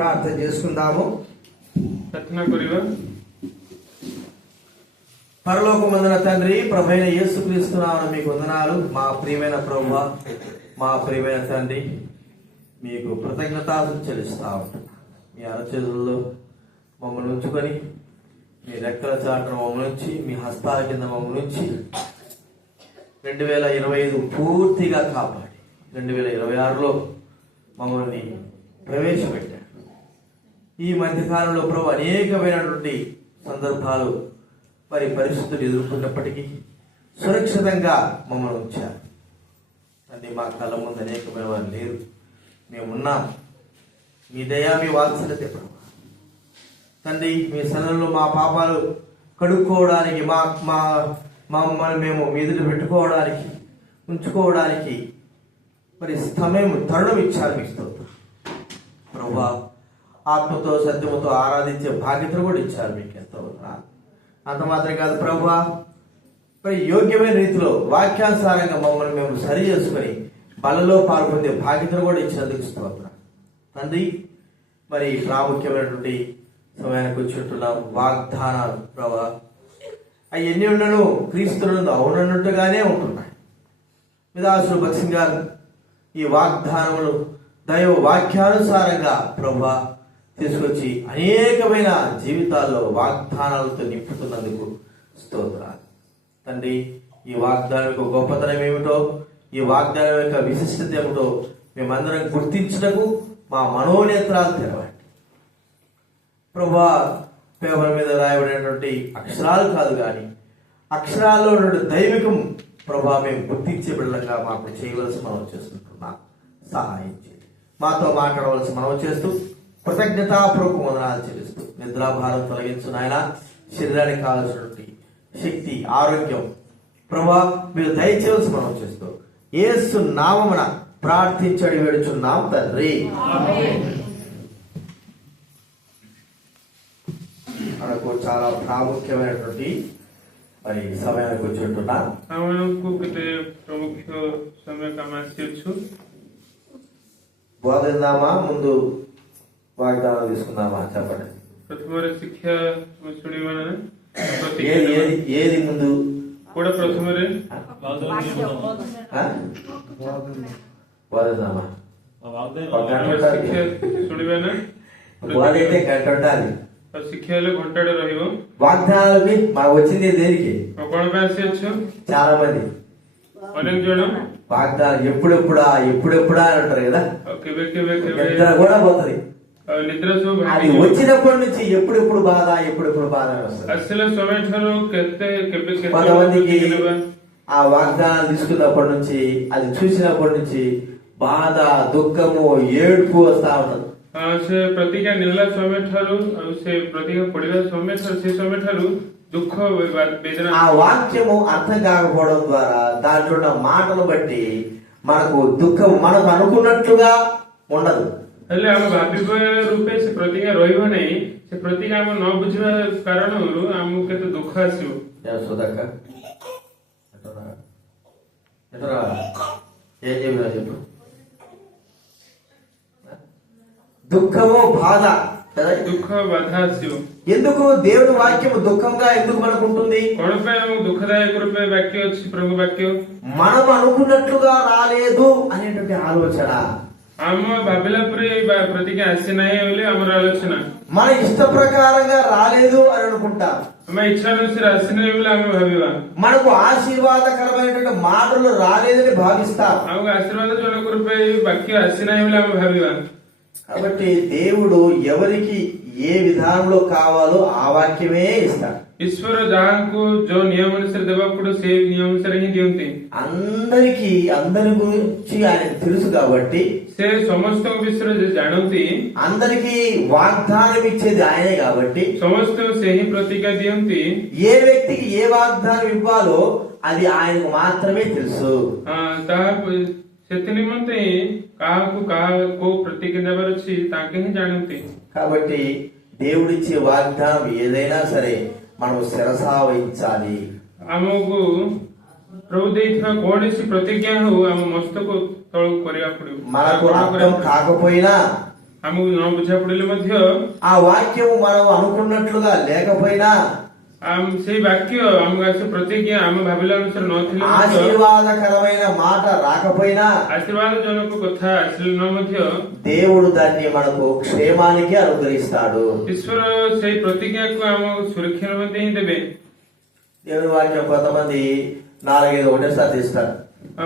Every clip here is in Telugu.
ప్రార్థన చేసుకుందాము. పరలోకమందున తండ్రి, ప్రభువైన యేసుక్రీస్తు నామమున మీకు వందనాలు. మా ప్రియమైన ప్రభువా, మా ప్రియమైన తండ్రి, మీకు కృతజ్ఞతలు చెల్లిస్తా ఉంటాం. మీ అరచేతుల్లో మమ్మల్ని ఉంచుకొని, మీ రెక్కల చాటున మమ్మల్ని ఉంచి, మీ హస్తాల కింద మమ్మల్ని ఉంచి 2025 పూర్తిగా కాపాడి 2026లో మమ్మల్ని ప్రవేశపెట్టాడు. ఈ మధ్యకాలంలో ప్రభు అనేకమైనటువంటి సందర్భాలు మరి పరిస్థితులు ఎదుర్కొన్నప్పటికీ సురక్షితంగా మమ్మల్ని ఉంచారు. తండ్రి, మా కళ్ళ ముందు అనేకమైన వారు లేరు, మేమున్నాం. మీ దయా, మీ వాత్సల్యత ప్రభు తండ్రి, మీ సన్నిధిలో మా పాపాలు కడుక్కోవడానికి, మమ్మల్ని మేము మీదులు పెట్టుకోవడానికి, ఉంచుకోవడానికి మరి సమయం, తరుణం ఇచ్చారు. మీకు స్తోత్రం ప్రభువా. ఆత్మతో సత్యముతో ఆరాధించే బాధ్యతను కూడా ఇచ్చారు. మీకు ఎంతో అంత మాత్రం కాదు ప్రభువా, మరి యోగ్యమైన రీతిలో వాక్యానుసారంగా మమ్మల్ని మేము సరి చేసుకొని బలలో పాల్పొందే బాధ్యతను కూడా ఇచ్చినందుకు స్తోత్రం తండ్రి. మరి ప్రాముఖ్యమైనటువంటి సమయానికి వచ్చుంటున్నాం. వాగ్దానాలు ప్రభా, అవి ఎన్ని ఉండను క్రీస్తునందు అవునన్నట్టుగానే ఉంటున్నాయి. మిదాసులు భక్సింగ్ గారు ఈ వాగ్దానములు దైవ వాక్యానుసారంగా ప్రభా తీసుకొచ్చి అనేకమైన జీవితాల్లో వాగ్దానాలతో నింపుతున్నందుకు స్తోత్రాలు తండ్రి. ఈ వాగ్దానం యొక్క గొప్పతనం ఏమిటో, ఈ వాగ్దానం యొక్క విశిష్టత ఏమిటో మేమందరం గుర్తించుటకు మా మనోనేత్రాలు తెరవండి ప్రభా. పేపర్ మీద రాయబడినటువంటి అక్షరాలు కాదు కానీ అక్షరాల్లో ఉన్నటువంటి దైవికం ప్రభా మేము గుర్తించే బిడ్డలుగా మాకు చేయవలసి మనం చేస్తుంటున్నాం. సహాయం చేయండి. మాతో మాట్లాడవలసి మనం చేస్తూ కృతజ్ఞతాపూర్వక వందనాలు చెల్లిస్తూ నిద్రాభారం తొలగించు నాయన. శరీరానికి కావాల్సినటువంటి శక్తి, ఆరోగ్యం ప్రభా మీరు దయచేయవలసి మనం చేస్తూ యేసు నామమున ప్రార్థించడి వేడుచున్నాం తండ్రి. మనకు చాలా ప్రాముఖ్యమైనటువంటి మరి సమయానికి వచ్చి ఉంటున్నాం. బోధిద్దామా, ముందు వాగ్దానం తీసుకుందామా? చెప్పండి. ఏది ముందు? బోధిద్దామా? బోధైతే గంట ఉండాలి. వాగ్దానాలకి మాకు వచ్చింది దేనికి? చాలా మంది వాగ్దానం ఎప్పుడెప్పుడా ఎప్పుడెప్పుడా అని అంటారు కదా, నిద్ర కూడా పోతుంది. అది వచ్చినప్పటి నుంచి ఎప్పుడెప్పుడు బాధ ఎప్పుడెప్పుడు బాధ వస్తుంది. కొంతమందికి ఆ వాగ్దానాలు తీసుకున్నప్పటి నుంచి, అది చూసినప్పటి నుంచి బాధ, దుఃఖము, ఏడుపు వస్తా ఉంటుంది. ପ୍ରତିଜ୍ଞା ନେଲା ସମୟ ଠାରୁ ଆଉ ସେ ପ୍ରତିଜ୍ଞା ପଢିବା ସମୟ ଠାରୁ ସେ ସମୟ ଠାରୁ దుఃఖ వేదన. ఆ వాక్యము అర్థం కాకపోవడం ద్వారా దాంట్లో ఉన్న మాటలు బట్టి మనకు దుఃఖం మనకు అనుకున్నట్లుగా ఉండదు. ହେଲେ ଆମେ ଭାବିବା ରୂପେ ସେ ପ୍ରତିଜ୍ଞା ରହିବ ନାହିଁ. ସେ ପ୍ରତିଜ୍ଞା ଆମେ ନ ବୁଝିବା କାରଣରୁ ଆମକୁ କେତେ ଦୁଃଖ ଆସିବ. చెప్పు. దుఃఖము, బాధ, దుఃఖ బాధ ଆସିବ. ఎందుకు దేవుని వాక్యము దుఃఖంగా ఎందుకు మనకు ఉంటుంది? କଣ ପାଇଁ ଆମକୁ ଦୁଃଖଦାୟକ ରୂପେ ବାକ୍ୟ ଅଛି? ప్రభు ବାକ୍ୟ మనం అనుకున్నట్లుగా రాలేదు అనేటువంటి ఆలోచన, ଆମ ଭାବିଲା ପରେ ପ୍ରତିଜ୍ଞା ଆସି ନାହିଁ ବୋଲି ଆମର ଆଲୋଚନା, మన ఇష్ట ప్రకారంగా రాలేదు అని అనుకుంటాం. ଆମ ଇଚ୍ଛାନୁସାରେ ଆସି ନାହିଁ ବୋଲି ଆମେ ଭାବିବା. మనకు ఆశీర్వాదకరమైనటువంటి మాటలు రాలేదని భావిస్తాం. ଆମକୁ ఆశీర్వాద జనକ రూపే ବାକ୍ୟ ଆସି ନାହିଁ ବୋଲି ଆମେ ଭାବିବା. కాబట్టి దేవుడు ఎవరికి ఏ విధానంలో కావాలో ఆ వాక్యమే ఇస్తాడు. ଈଶ୍ୱର ଯାହାଙ୍କୁ ଯୋଉ ନିୟମ ଅନୁସାରେ ଦେବାକୁ ପଡିବ ସେ ନିୟମ ଅନୁସାରେ ହିଁ ଦିଅନ୍ତି. అందరి గురించి ఆయన తెలుసు కాబట్టి ସେ ସମସ୍ତଙ୍କ ବିଷୟରେ ଜାଣନ୍ତି. అందరికి వాగ్దానం ఇచ్చేది ఆయనే కాబట్టి ସମସ୍ତଙ୍କୁ ସେ ହିଁ ପ୍ରତିଜ୍ଞା ଦିଅନ୍ତି. ఏ వ్యక్తికి ఏ వాగ్దానం ఇవ్వాలో అది ఆయనకు మాత్రమే తెలుసు. ସେଥି ନିମନ୍ତେ କାହାକୁ କୋଉ ପ୍ରତିଜ୍ଞା ଦେବାର ଅଛି ତାଙ୍କେ ହିଁ ଜାଣନ୍ତି. కాబట్టి దేవుడిచ్చే వాగ్దానం ఏదైనా సరే మనం శిరసా వహించాలి. ଆମକୁ ପ୍ରଭୁ ଦେଇଥିବା କୌଣସି ପ୍ରତିଜ୍ଞା ହଉ ଆମ ମସ୍ତକ ତଳକୁ କରିବାକୁ ପଡିବ. మనకు అర్థం కాకపోయినా ଆମକୁ ନ ବୁଝା ପଡିଲେ ମଧ୍ୟ ఆ వాక్యము మనం అనుకున్నట్లుగా లేకపోయినా, ସେଇ ବାକ୍ୟ ଆମକୁ ଆସି ପ୍ରତିଜ୍ଞା ଆମେ ଭାବିଲା ଅନୁସାରେ ନଥିଲେ ମଧ୍ୟ, ఆశీర్వాదకరమైన మాట రాకపోయినా ଆଶୀର୍ବାଦ ଜନକ କଥା ଆସିଲେ ନ ମଧ୍ୟ దేవుడు దాన్ని మనకు క్షేమానికి అనుగ్రహిస్తాడు. ଈଶ୍ୱର ସେଇ ପ୍ରତିଜ୍ଞାକୁ ଆମକୁ ସୁରକ୍ଷା ମଧ୍ୟ ହିଁ ଦେବେ. దేవుని వాక్యం కొంతమంది 4-5 ఒకటేసారి తీస్తారు.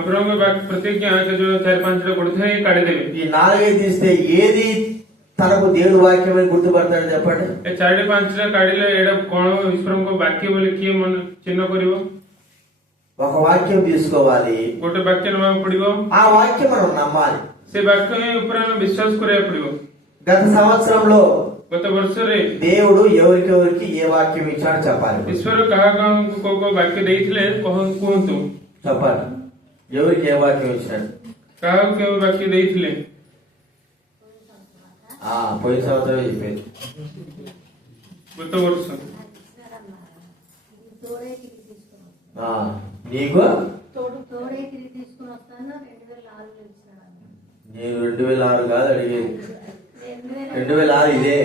ପ୍ରଭୁଙ୍କ ପ୍ରତିଜ୍ଞା ଯୋଉ 4-5ଟା ଗୋଟେ କାଢିଦେବେ. ఈ 4-5 తీస్తే ఏది తనకు దేవుని వాక్యం అని గుర్తుపడతాడు చెప్పండి? ଏ 4-5ଟା କାଢିଲେ ଏଇଟା କଣ ଈଶ୍ୱରଙ୍କ ବାକ୍ୟ ବୋଲି କିଏ ମନ ଚିହ୍ନ କରିବ? ఒక వాక్యం తీసుకోవాలి, ଗୋଟେ ବାକ୍ୟ ନେବାକୁ ପଡିବ, ఆ వాక్యం మనం నమ్మాలి. ସେ ବାକ୍ୟ ଉପରେ ଆମେ ବିଶ୍ୱାସ କରିବାକୁ ପଡିବ. గత సంవత్సరంలో ଗତ ବର୍ଷରେ దేవుడు ఎవరికెవరికి ఏ వాక్యం ఇచ్చాడో చెప్పాలి. ଈଶ୍ୱର କାହା କାହାକୁ କୋଉ କୋଉ ବାକ୍ୟ ଦେଇଥିଲେ କୁହନ୍ତୁ. చెప్పాలి, ఎవరికి ఏ వాక్యం ఇచ్చాడు, କାହାକୁ କେଉଁ ବାକ୍ୟ ଦେଇଥିଲେ? పోయిన సంవత్సరం చెప్పేది. ଗତ ବର୍ଷ నీకు తోడేకిరి తీసుకుని వస్తాను 2006 ఇచ్చినాడు. నేను 2006 కాదు అడిగేది, 2006 ఇదే.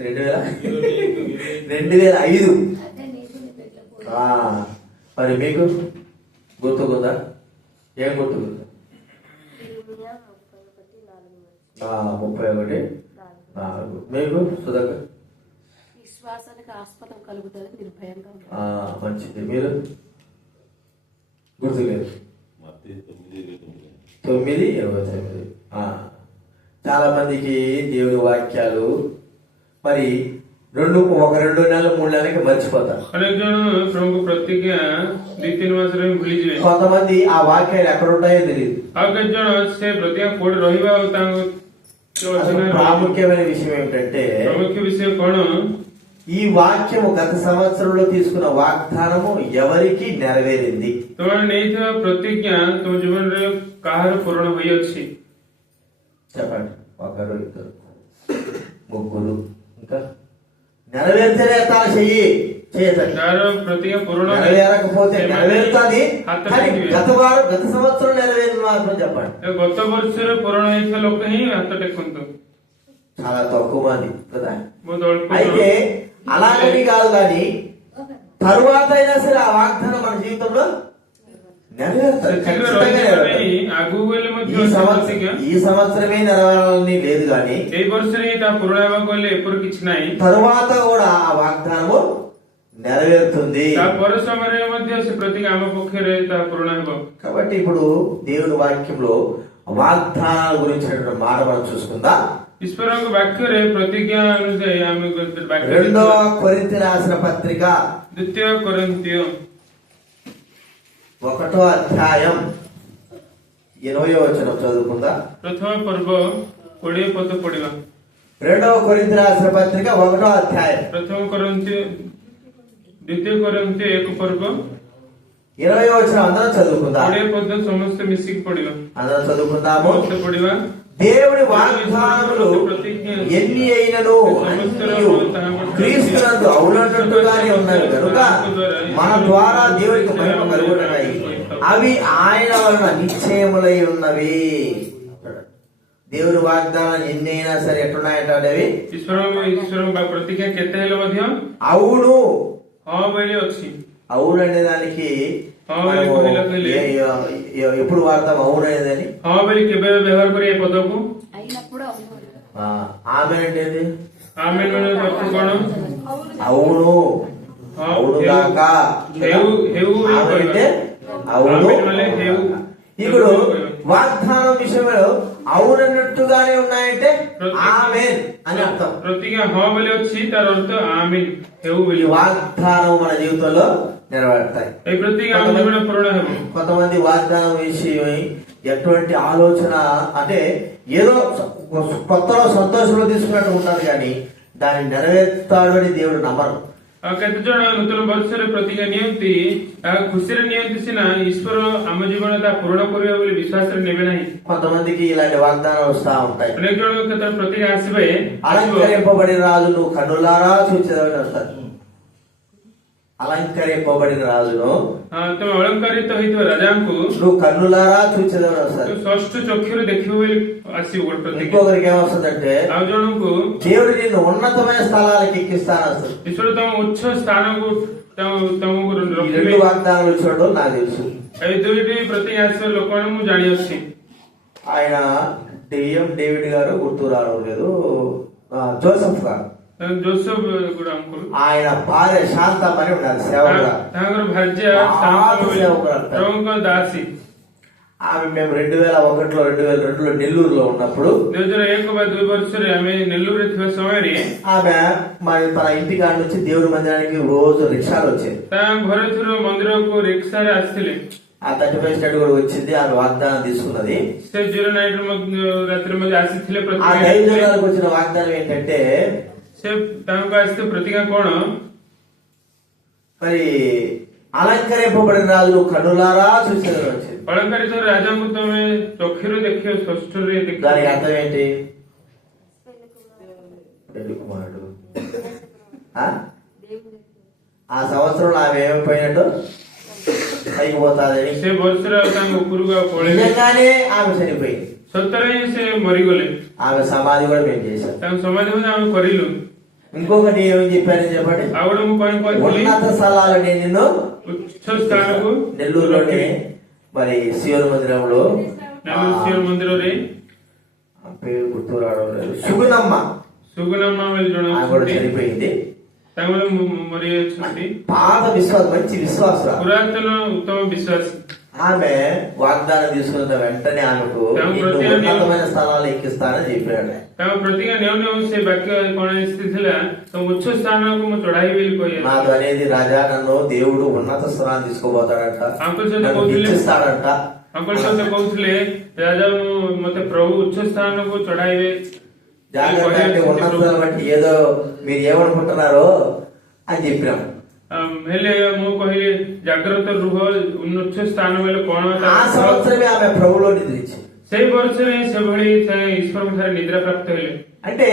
2005. అంటే నీకు నీ పెట్టలేదు. మరి మీకు గుర్తుకుందా? ఏం గుర్తుకుందా? 31-4. మీకు సుధాకర్? విశ్వాసానికి ఆస్పదం కలుగుతుంది, నిర్భయంగా ఉంటుంది. మంచిది. మీరు గుర్తులేదు? 9:29. చాలా మందికి దేవుని వాక్యాలు మరి 2 నెలలు 3 నెలలకి మర్చిపోతారు. ଅନେକ ଜଣ ପ୍ରଭୁଙ୍କ ପ୍ରତିଜ୍ଞା 2-3 ମାସରେ ଭୁଲିଯିବେ. కొంతమంది ఆ వాక్యాలు ఎక్కడ ఉంటాయో తెలియదు. ଆଉ କେତେ ଜଣ ସେ ପ୍ରତିଜ୍ଞା କୋଉଠି ରହିବା ଆଉ ତାଙ୍କ అసలు ప్రాముఖ్యమైన విషయం ఏమిటంటే, ପ୍ରମୁଖ ବିଷୟ କଣ? ఈ వాక్యము గత సంవత్సరంలో తీసుకున్న వాగ్దానము ఎవరికి నెరవేరింది? ତୁମେ ନେଇଥିବା ପ୍ରତିଜ୍ଞା ତୁମ ଜୀବନରେ କାହାର ପୂରଣ ହୋଇଅଛି? చెప్పండి. 1, 2, 3 ఇంకా నెరవేర్తేనే తాను చేయటం. ଯାହାର ପ୍ରତିଜ୍ଞା ପୂରଣ నెరవేరకపోతే నెరవేరుతుంది, కానీ గత సంవత్సరం నెరవేరిన మాత్రం చెప్పండి. ଗତ ବର୍ଷରେ ପୂରଣ ହେଇଥିବା ଲୋକ ହିଁ ହାତ ଟେକନ୍ତୁ. చాలా తక్కువ మంది కదా. ବହୁତ ଅଳ୍ପ అయితే అలాగని కాదు, కానీ తరువాత అయినా సరే ఆ వాగ్దానం మన జీవితంలో నెరవేరుతుంది, ఖచ్చితంగా నెరవేరుతుంది. ଆଗକୁ ଗଲେ ମଧ୍ୟ ఈ సంవత్సరమే నెరవేరాలని లేదు, కానీ ଏଇ ବର୍ଷରେ ହିଁ ତା ପୂରଣ ହେବାକୁ ଗଲେ ଏପରି କିଛି ନାହିଁ. తరువాత కూడా ఆ వాగ్దానము నెరవేరుతుంది. ତା ପର ସମୟରେ ମଧ୍ୟ ସେ ପ୍ରତିଜ୍ଞା ଆମ ପକ୍ଷରେ ତା ପୂରଣ ହେବ. కాబట్టి ఇప్పుడు దేవుని వాక్యంలో వాగ్దానాల గురించినటువంటి మాట మనం చూసుకుందాం. ଈଶ୍ୱରଙ୍କ ବାକ୍ୟରେ ପ୍ରତିଜ୍ଞା ଅନୁଯାୟୀ ଆମେ 2వ కొరింథీ రాసిన పత్రిక 2 కొరింథీୟ 1వ అధ్యాయం 20వ వచనం చదువుకుందాం. ପ୍ରଥମ ପର୍ବ 20 ପଦ ପଢିବା. 2వ కొరింథీ రాసిన పత్రిక 1వ అధ్యాయం ପ୍ରଥମ కొరింథీ 2 కొరింథీ 1 పర్ବ 20వ వచనం అందరం చదువుకుందాం. 20 పଦ ସମସ୍ତେ ମିଶିକି ପଢିବା. అందరం చదువుకుందాము. ସମସ୍ତେ ପଢିବା. దేవుని వాగ్దానములు ఎన్ని అయినను అన్నియు క్రీస్తునందు అవునట్టుగానే ఉన్నవి కనుక మన ద్వారా దేవునికి మహిమ కలుగుతున్నాయి. అవి ఆయన వలన నిశ్చయములై ఉన్నవి. దేవుని వాగ్దానం ఎన్ని అయినా సరే ఎట్టున్నాయంటే అవి ଈଶ୍ୱରଙ୍କ ପ୍ରତିଜ୍ଞା କେତେ ହେଲେ ମଧ୍ୟ అవును. ହଁ ବୋଲି ଅଛି. అవును అనే దానికి ఎప్పుడు వాడతాం అవును అనేదని? ହଁ ବୋଲି କେବେ ବ୍ୟବହାର କରିବା ଏ ପଦକୁ? అయినప్పుడు అవును. ఆమె అంటే ఆమేన్ ମାନେ ଅର୍ଥ କଣ? అవును, అవును గాక. ఆమె అంటే అవును. ఇప్పుడు వాగ్దానం విషయంలో అవునన్నట్టుగానే ఉన్నాయంటే ఆమేన్ అని అర్థం. ପ୍ରତିଜ୍ଞା ହଁ ବୋଲି ଅଛି, ତାର ଅର୍ଥ ఆమేన్ ହେଉ ఈ ବୋଲି. వాగ్దానం మన జీవితంలో నెరవేరుతాయి. এই ପ୍ରତିଜ୍ଞା ଆମ ଜୀବନରେ ପୂରଣ ହେବ. కొంతమంది వాగ్దానం విషయమై ఎటువంటి ఆలోచన అంటే ఏదో కొత్తలో సంతోషంలో తీసుకున్నట్టు ఉంటారు, కానీ దాన్ని నెరవేర్తాడు అని దేవుడు నమ్మరు. କେତେ ଜଣ ନୂତନ ବର୍ଷରେ ପ୍ରତିଜ୍ଞା ନିଅନ୍ତି, ଖୁସିରେ ନିଅନ୍ତି ସିନା, ଈଶ୍ୱର ଆମ ଜୀବନରେ ତା ପୂରଣ କରିବ ବୋଲି ବିଶ୍ୱାସରେ ନେବେ ନାହିଁ. కొంతమందికి ఇలాంటి వాగ్దానాలు వస్తా ఉంటాయి. ଅନେକ ଜଣଙ୍କ କ୍ଷେତ୍ରରେ ପ୍ରତିଜ୍ଞା ଆସିବେ, అలంకరింపబడిన రాజు నువ్వు కన్నులారా చూచేదని వస్తారు. అలంకరింపబడిన రాజును ତମେ ଅଳଙ୍କାରିତ ହେଇଥିବା ରାଜାଙ୍କୁ నువ్వు కన్నులారా చూచేదేమని వస్తారు. ଷଷ୍ଠ ଚକ୍ଷୁରେ ଦେଖିବ ବୋଲି ଆସିବ ଗୋଟେ ପ୍ରତିଜ୍ଞା। ఇంకొకరికి ఏమొస్తుందంటే ଆଉ ଜଣଙ୍କୁ దేవుడు నిన్ను ఉన్నతమైన స్థలాలకు ఎక్కిస్తాను వస్తుంది. ଈଶ୍ୱର ତମ ଉଚ୍ଚ ସ୍ଥାନକୁ ତମକୁ ఈ ରଖିବେ। రెండు వాగ్దానాలు చూడడం నాకు తెలుసు. ଏଇ ଦୁଇଟି ପ୍ରତିଜ୍ଞା ଆସିବା ଲୋକମାନେ ମୁଁ ଜାଣିଅଛି। ఆయన డేవిడ్ గారు గుర్తు రావడం లేదు, జోసెఫ్ గారు, ଜୋସେଫ ଗୋଟେ ଅଙ୍କଲ, ఆయన భార్య శాంతమ్మ అని ఉన్నారు సేవకుగా. ତାଙ୍କର ଭାର୍ଯ୍ୟା ପ୍ରଭୁଙ୍କ ଦାସୀ। ఆమె మేము 2001లో 2002లో నెల్లూరులో ఉన్నప్పుడు 2001 ବା 2 ବର୍ଷରେ ଆମେ ନେల్లూరుରେ ଥିବା ସମୟରେ ఆమె మరి తన ఇంటి కాడి నుంచి దేవుడి మందిరానికి రోజు రిక్షాలు వచ్చేది. ତା ଘରେ ଥିରୁ ମନ୍ଦିରକୁ ରିକ୍ସାରେ ଆସିଥିଲେ। ఆ 35 స్టేట్ కూడా వచ్చింది, ఆమె వాగ్దానం తీసుకున్నది. ସେ 09 ରାତିରେ ମଧ୍ୟ ଆସିଥିଲେ ఆ ପ୍ରତିଜ୍ଞା। దైవజనాలకు వచ్చిన వాగ్దానం ఏంటంటే ସେ ତାଙ୍କୁ ଆସିଥିବା ପ୍ରତିଜ୍ଞା କଣ? మరి అలంకరింపబడిన రాజు నువ్వు కన్నులారా చూసేదని వచ్చింది. ଅଳଙ୍କାରିତ ରାଜାଙ୍କୁ ତମେ ଚକ୍ଷୁରେ ଦେଖିବ, ଷଷ୍ଠରେ ଦେଖିବ। దానికి అర్థం ఏంటి? పెళ్లి కుమారుడు. ఆ సంవత్సరంలో ఆమె ఏమైపోయినట్టు పైకి పోతాదని. ସେ ବର୍ଷରେ ଆଉ ତାଙ୍କ ଉପରକୁ ଆଉ ପଳେଇଲେ। నిజంగానే ఆమె చనిపోయింది. ସତରେ ହିଁ ସେ ମରିଗଲେ। ఆమె సమాధి కూడా మేము చేశాం. ତାଙ୍କ ସମାଧି ମଧ୍ୟ ଆମେ କରିଲୁ। ఇంకొకటి ఏమని చెప్పారని చెప్పండి, ଆଉ ଗୋଟେ ମୁଁ କଣ କହିଥିଲି? ఉన్నత స్థలాలు నేను నిన్ను ଉଚ୍ଚ ସ୍ଥାନକୁ నెల్లూరులోనే మరి సియోను మందిరంలో నెల్లూరు శివ మందిରରେ ఆ పేరు గుర్తు రావడం లేదు, సుగుణమ్మ ସୁଗୁଣମ୍ମା ବୋଲି ଜଣେ ఆమె కూడా ଅଛନ୍ତି। చనిపోయింది. ତାଙ୍କ ମରିଯାଇଛନ୍ତି। పాత విశ్వాసం, మంచి విశ్వాసం. ପୁରାତନ ଉତ୍ତମ ବିଶ୍ୱାସୀ। ఆమె వాగ్దానం తీసుకున్న వెంటనే ఆమెకు నిన్ను ఉన్నతమైన స్థలాలు ఎక్కిస్తానని చెప్పాడు. ତାଙ୍କ ପ୍ରତିଜ୍ଞା ନେଉ ନେଉ ସେ ବାକ୍ୟ କଣ ଥିଲା? ତମ ଉଚ୍ଚ ସ୍ଥାନକୁ ମୁଁ ଚଢାଇବି ବୋଲି କହିଲେ। నాతో అనేది రాజా నన్ను దేవుడు ఉన్నత స్థలాన్ని తీసుకోబోతాడంట, అంకుల్ సହିତ నన్ను କହୁଥିଲେ, హెచ్చిస్తాడంట. ଅଙ୍କଲ ସହିତ କହୁଥିଲେ ରାଜା ମତେ ପ୍ରଭୁ ଉଚ୍ଚ ସ୍ଥାନକୁ ଚଢାଇବେ। జాగ్రత్త అంటే ఉన్నత బట్టి ఏదో మీరు ఏమనుకుంటున్నారో అని చెప్పినాం. ହେଲେ ମୁଁ କହିଲି ଜାଗ୍ରତ ରୁହ, ଉଚ୍ଚ ସ୍ଥାନ ବେଲେ କଣ? ఆ సంవత్సరమే ఆమె ప్రభులో నిద్రించింది. ସେଇ ବର୍ଷରେ ସେଭଳି ଈଶ୍ୱରଙ୍କ ଠାରେ ନିଦ୍ରା ପ୍ରାପ୍ତ ହେଲେ। అంటే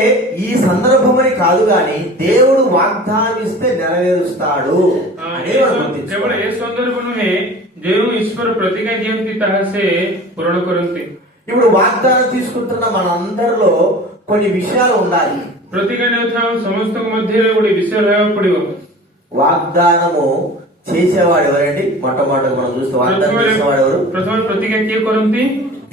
ఈ సందర్భమని కాదు గాని దేవుడు వాగ్దానం ఇస్తే నెరవేరుస్తాడు అనే మనం କେବଳ గుర్తించుకోవాలి. ଏ ସନ୍ଦର୍ଭ ନୁହେଁ, ଯେଉଁ ଈଶ୍ୱର ପ୍ରତିଜ୍ଞା ଦିଅନ୍ତି ତାହା ସେ ପୂରଣ କରନ୍ତି। ఇప్పుడు వాగ్దానం తీసుకుంటున్న మనందరిలో కొన్ని విషయాలు ఉండాలి. ପ୍ରତିଜ୍ଞା ନେଉଥିବା ସମସ୍ତଙ୍କ ମଧ୍ୟରେ ଗୋଟେ ବିଷୟ ରହିବାକୁ ପଡିବ। వాగ్దానము చేసేవాడు ఎవరండి? మొట్టమొదటి మనం చూస్తే వాగ్దానం చేసేవాడు ఎవరు? ପ୍ରଥମେ ପ୍ରତିଜ୍ଞା କିଏ କରନ୍ତି?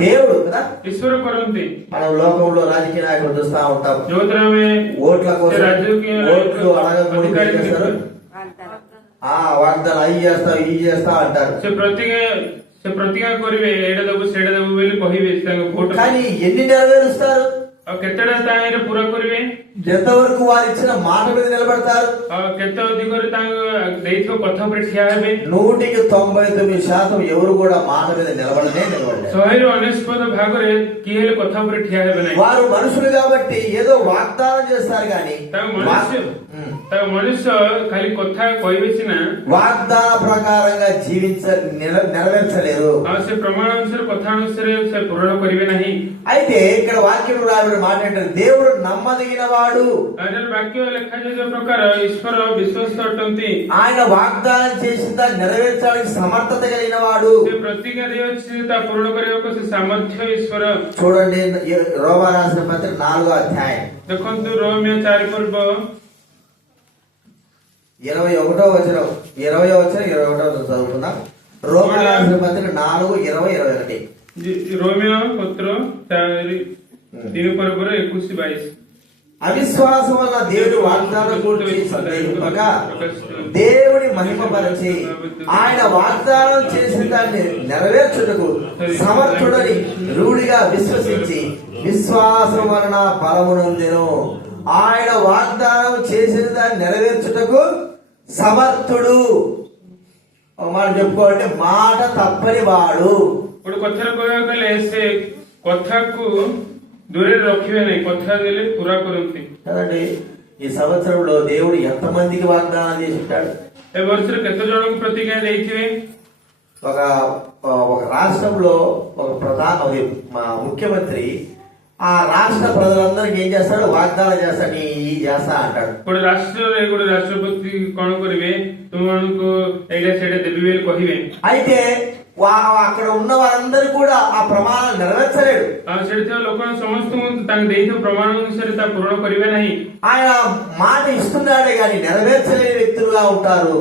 దేవుడు కదా. ଈଶ୍ୱର କରନ୍ତି। మనం లోకంలో రాజకీయ నాయకులు చూస్తా ఉంటాం, ଯୋଉଥିରେ ଆମେ ఓట్ల కోసం రాజకీయ ఓట్లు అడగకముందు ఏం చేస్తారు? వాగ్దానం అవి చేస్తావు ఇవి చేస్తావు అంటారు. ସେ ପ୍ରତିଜ୍ଞା କରିବେ, ଏଇଟା ଦେବୁ ସେଇଟା ଦେବୁ ବୋଲି କହିବେ ତାଙ୍କ ଭୋଟ। కానీ ఎన్ని నెరవేరుస్తారు? ଆଉ କେତେଟା ତାହିଁରେ ପୁରା କରିବେ? ఎంతవరకు వారు ఇచ్చిన మాట మీద నిలబడతారు? ଆଉ କେତେ ଅଧିକରେ ତାଙ୍କ ଦେଇଥିବା କଥା ଉପରେ ଠିଆ ହେବେ? 99% ఎవరు కూడా మాట మీద నిలబడలేదు. 100% ଭାଗରେ କିଏ ହେଲେ କଥା ଉପରେ ଠିଆ ହେବେ ନାହିଁ। వారు మనుషులు కాబట్టి ఏదో వాగ్దానం చేస్తారు కానీ ତାଙ୍କ ମନୁଷ୍ୟ ଖାଲି କଥା କହିବେ ସିନା, వాగ్దాన ప్రకారంగా నెరవేర్చలేరు. ଆଉ ସେ ପ୍ରମାଣ ଅନୁସାରେ କଥା ଅନୁସାରେ ସେ ପୂରଣ କରିବେ ନାହିଁ। అయితే ఇక్కడ వాక్యం రాబడిన మాట ఏంటంటే దేవుడు నమ్మదగిన వాడు. ବାକ୍ୟ ଲେଖାଯାଇଥିବା ପ୍ରକାର ଈଶ୍ୱର ବିଶ୍ୱସ୍ତ ଅଟନ୍ତି। ఆయన వాగ్దానం చేసిన దాన్ని నెరవేర్చడానికి సమర్థత కలిగిన వాడు. ସେ ପ୍ରତିଜ୍ଞା ଦେଇଅଛି, ତା ପୂରଣ କରିବାକୁ ସେ ସାମର୍ଥ୍ୟ ଈଶ୍ୱର। చూడండి రోమా రాసిన పత్రిక 4వ అధ్యాయం ଦେଖନ୍ତୁ ରୋମିଓ 4 ପର୍ବ 21వ వచనం 21వ చదువుకుందాం. రోమా రాసిన పత్రిక 4:20-21. రోమియో పత్ర 3 పర్బర 21-22। అవిశ్వాసం వల్ల దేవుడి వాగ్దానం గురించి సందేహింపక దేవుని మహిమపరచి ఆయన వాగ్దానం చేసిన దాన్ని నెరవేర్చుటకు సమర్థుడని రూఢిగా విశ్వసించి విశ్వాసం వలన బలమునందెను. ఆయన వాగ్దానం చేసిన దాన్ని నెరవేర్చుటకు సమర్థుడు. ఒక మాట చెప్పుకోవాలంటే మాట తప్పని వాడు. ଗୋଟେ କଥାରେ କହିବାକୁ ଗଲେ ସେ କଥାକୁ ଦୂରରେ ରଖିବେ ନାହିଁ, କଥା ଦେଲେ ପୁରା କରନ୍ତି కదండి. ఈ సంవత్సరంలో దేవుడు ఎంతమందికి వాగ్దానం చేసి ఉంటాడు? ଏ ବର୍ଷରେ କେତେ ଜଣଙ୍କୁ ପ୍ରତିଜ୍ଞା ଦେଇଥିବେ? ఒక రాష్ట్రంలో ఒక మా ముఖ్యమంత్రి ఆ రాష్ట్ర ప్రజలందరికీ ఏం చేస్తాడు? వాగ్దానం చేస్తాడు, నీ ఈ చేస్తా అంటాడు. ଗୋଟେ ରାଷ୍ଟ୍ରରେ ଗୋଟେ ରାଷ୍ଟ୍ରପତି କଣ କରିବେ? ତୁମମାନଙ୍କୁ ଏଇଟା ସେଇଟା ଦେବି ବୋଲି କହିବେ. అయితే అక్కడ ఉన్న వారందరూ కూడా ఆ ప్రమాణాలు నెరవేర్చలేడు. ଆଉ ସେଠି ଥିବା ଲୋକମାନେ ସମସ୍ତଙ୍କୁ ତାଙ୍କୁ ଦେଇଥିବା ପ୍ରମାଣ ଅନୁସାରେ ତା ପୂରଣ କରିବେ ନାହିଁ. ఆయన మాట ఇస్తున్నాడే గాని నెరవేర్చలేని వ్యక్తులుగా ఉంటారు.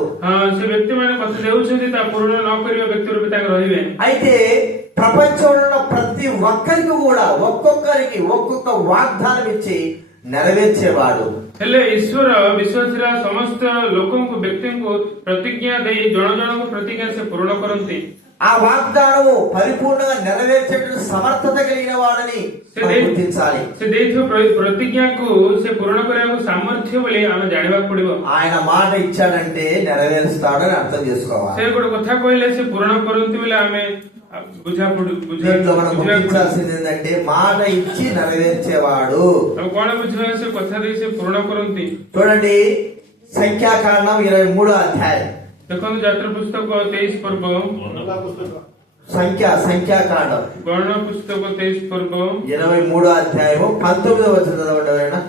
ସେ ବ୍ୟକ୍ତିମାନେ କଥା ଦେଉଛନ୍ତି ତା ପୂରଣ ନ କରିବା ବ୍ୟକ୍ତି ରୂପେ ତାଙ୍କ ରହିବେ. అయితే ప్రపంచంలో ఉన్న ప్రతి ఒక్కరికి కూడా ఒక్కొక్కరికి ఒక్కొక్క వాగ్దానం ఇచ్చి నెరవేర్చేవాడు. ହେଲେ ଈଶ୍ୱର ବିଶ୍ୱାସୀର ସମସ୍ତ ଲୋକଙ୍କୁ ବ୍ୟକ୍ତିଙ୍କୁ ପ୍ରତିଜ୍ଞା ଦେଇ ଜଣ ଜଣଙ୍କୁ ପ୍ରତିଜ୍ଞା ସେ ପୂରଣ କରନ୍ତି. ఆ వాగ్దానము పరిపూర్ణంగా నెరవేర్చేటువంటి సమర్థత కలిగిన వాడని గుర్తించాలి. ସେ ଦେଇଥିବା ପ୍ରତିଜ୍ଞାକୁ ସେ ପୂରଣ କରିବାକୁ ସାମର୍ଥ୍ୟ ବୋଲି ଆମେ ଜାଣିବାକୁ ପଡିବ. ఆయన మాట ఇచ్చాడంటే నెరవేరుస్తాడని అర్థం చేసుకోవాలి. ସେ ଗୋଟେ କଥା କହିଲେ ସେ ପୂରଣ କରନ୍ତି ବୋଲି ଆମେ దీంట్లో మనం గుర్తించాల్సింది ఏంటంటే మాట ఇచ్చి నెరవేర్చేవాడు. କଣ ବୁଝିବା? ସେ କଥା ଦେଇ ସେ ପୂରଣ କରନ୍ତି. చూడండి సంఖ్యాకాండం 23వ అధ్యాయం. ଦେଖନ୍ତୁ ଯାତ୍ରା ପୁସ୍ତକ 23 ପର୍ବ, సంఖ్యాకాండం ଗଣନା ପୁସ୍ତକ 23 ପର୍ବ 23వ అధ్యాయము 19వ వచనం చదవండి ఎవరైనా.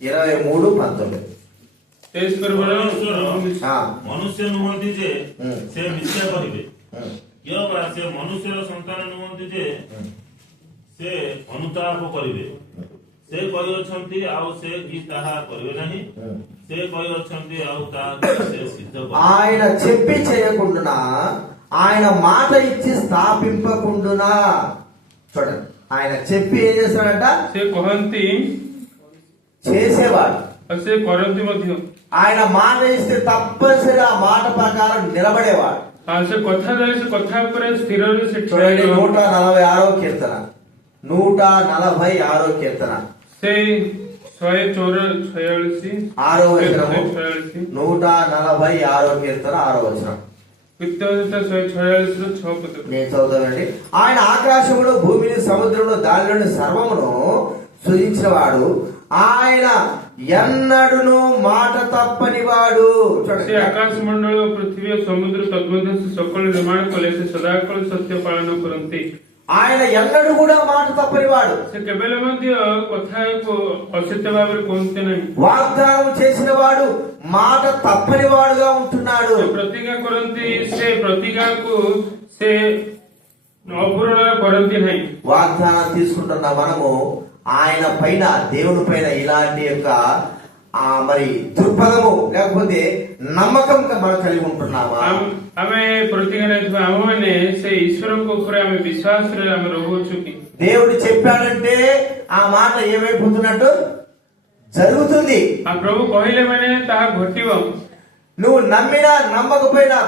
23:19. 23 ପର୍ବର ମନୁଷ୍ୟ ନୁହନ୍ତି ଯେ ସେ ମିଥ୍ୟା କହିବେ, ବା ସେ ମନୁଷ୍ୟର ସନ୍ତାନ ନୁହନ୍ତି ଯେ ସେ ଅନୁତାପ କରିବେ। ସେ କହିଅଛନ୍ତି ଆଉ ସେ କି ତାହା କରିବେ ନାହିଁ, ସେ କହିଅଛନ୍ତି ଆଉ ତାହା ସେ ସିଦ୍ଧ କରିବେ। ఆయన చెప్పి చేయకుండునా, ఆయన మాట ఇచ్చి స్థాపింపకుండునా. చూడండి, ఆయన చెప్పి ఏం చేస్తాడంట? ସେ କହନ୍ତି చేసేవాడు. ସେ କରନ୍ତି ମଧ୍ୟ. ఆయన మాట ఇస్తే తప్పనిసరి ఆ మాట ప్రకారం నిలబడేవాడు. ସେ କଥା ଦେଲେ ସେ କଥା ଉପରେ ସ୍ଥିରରେ ସେ చూడండి 146వ కీర్తన, 146వ కీర్తన ସେ 146 6వ వచనము, 146వ కీర్తన 6వ వచనం. కీర్తన 146 6 పద. నేను చదువుతానండి. ఆయన ఆకాశములో భూమిని సముద్రంలో దానిలోని సర్వమును సృజించినవాడు, ఆయన ఎన్నడును మాట తప్పనివాడు. ସେ ଆକାଶ ମଣ୍ଡଳ ପୃଥିବୀ ଓ ସମୁଦ୍ର ତନ୍ମଧ୍ୟ ସେ ସକଳ ନିର୍ମାଣ କଲେ, ସେ ସଦାକାଳ ସତ୍ୟ ପାଳନ କରନ୍ତି. ఆయన ఎన్నడూ కూడా మాట తప్పనివాడు. ସେ କେବେ ମଧ୍ୟ କଥାକୁ ଅସତ୍ୟ ଭାବରେ କୁହନ୍ତି ନାହିଁ. వాగ్దానం చేసిన వాడు మాట తప్పని వాడుగా ఉంటున్నాడు. ପ୍ରତିଜ୍ଞା କରନ୍ତି, ସେ ପ୍ରତିଜ୍ଞାକୁ ସେ ଅପୂରଣ କରନ୍ତି ନାହିଁ. వాగ్దానం తీసుకుంటున్న మనము ఆయన పైన, దేవుని పైన ఇలాంటి యొక్క మరి దృక్పథము లేకపోతే నమ్మకం మనం కలిగి ఉంటున్నామా? ଆମେ ପ୍ରତିଜ୍ଞା ନେଇଥିବା ଆମମାନେ ସେ ଈଶ୍ୱରଙ୍କ ଉପରେ ଆମେ ବିଶ୍ୱାସରେ ଆମେ ରହୁଛୁ କି? దేవుడు చెప్పాడంటే ఆ మాట ఏమైపోతున్నట్టు జరుగుతుంది. ఆ ప్రభు କହିଲେ ମାନେ ତାହା ଘଟିବ. నువ్వు నమ్మినా నమ్మకపోయినా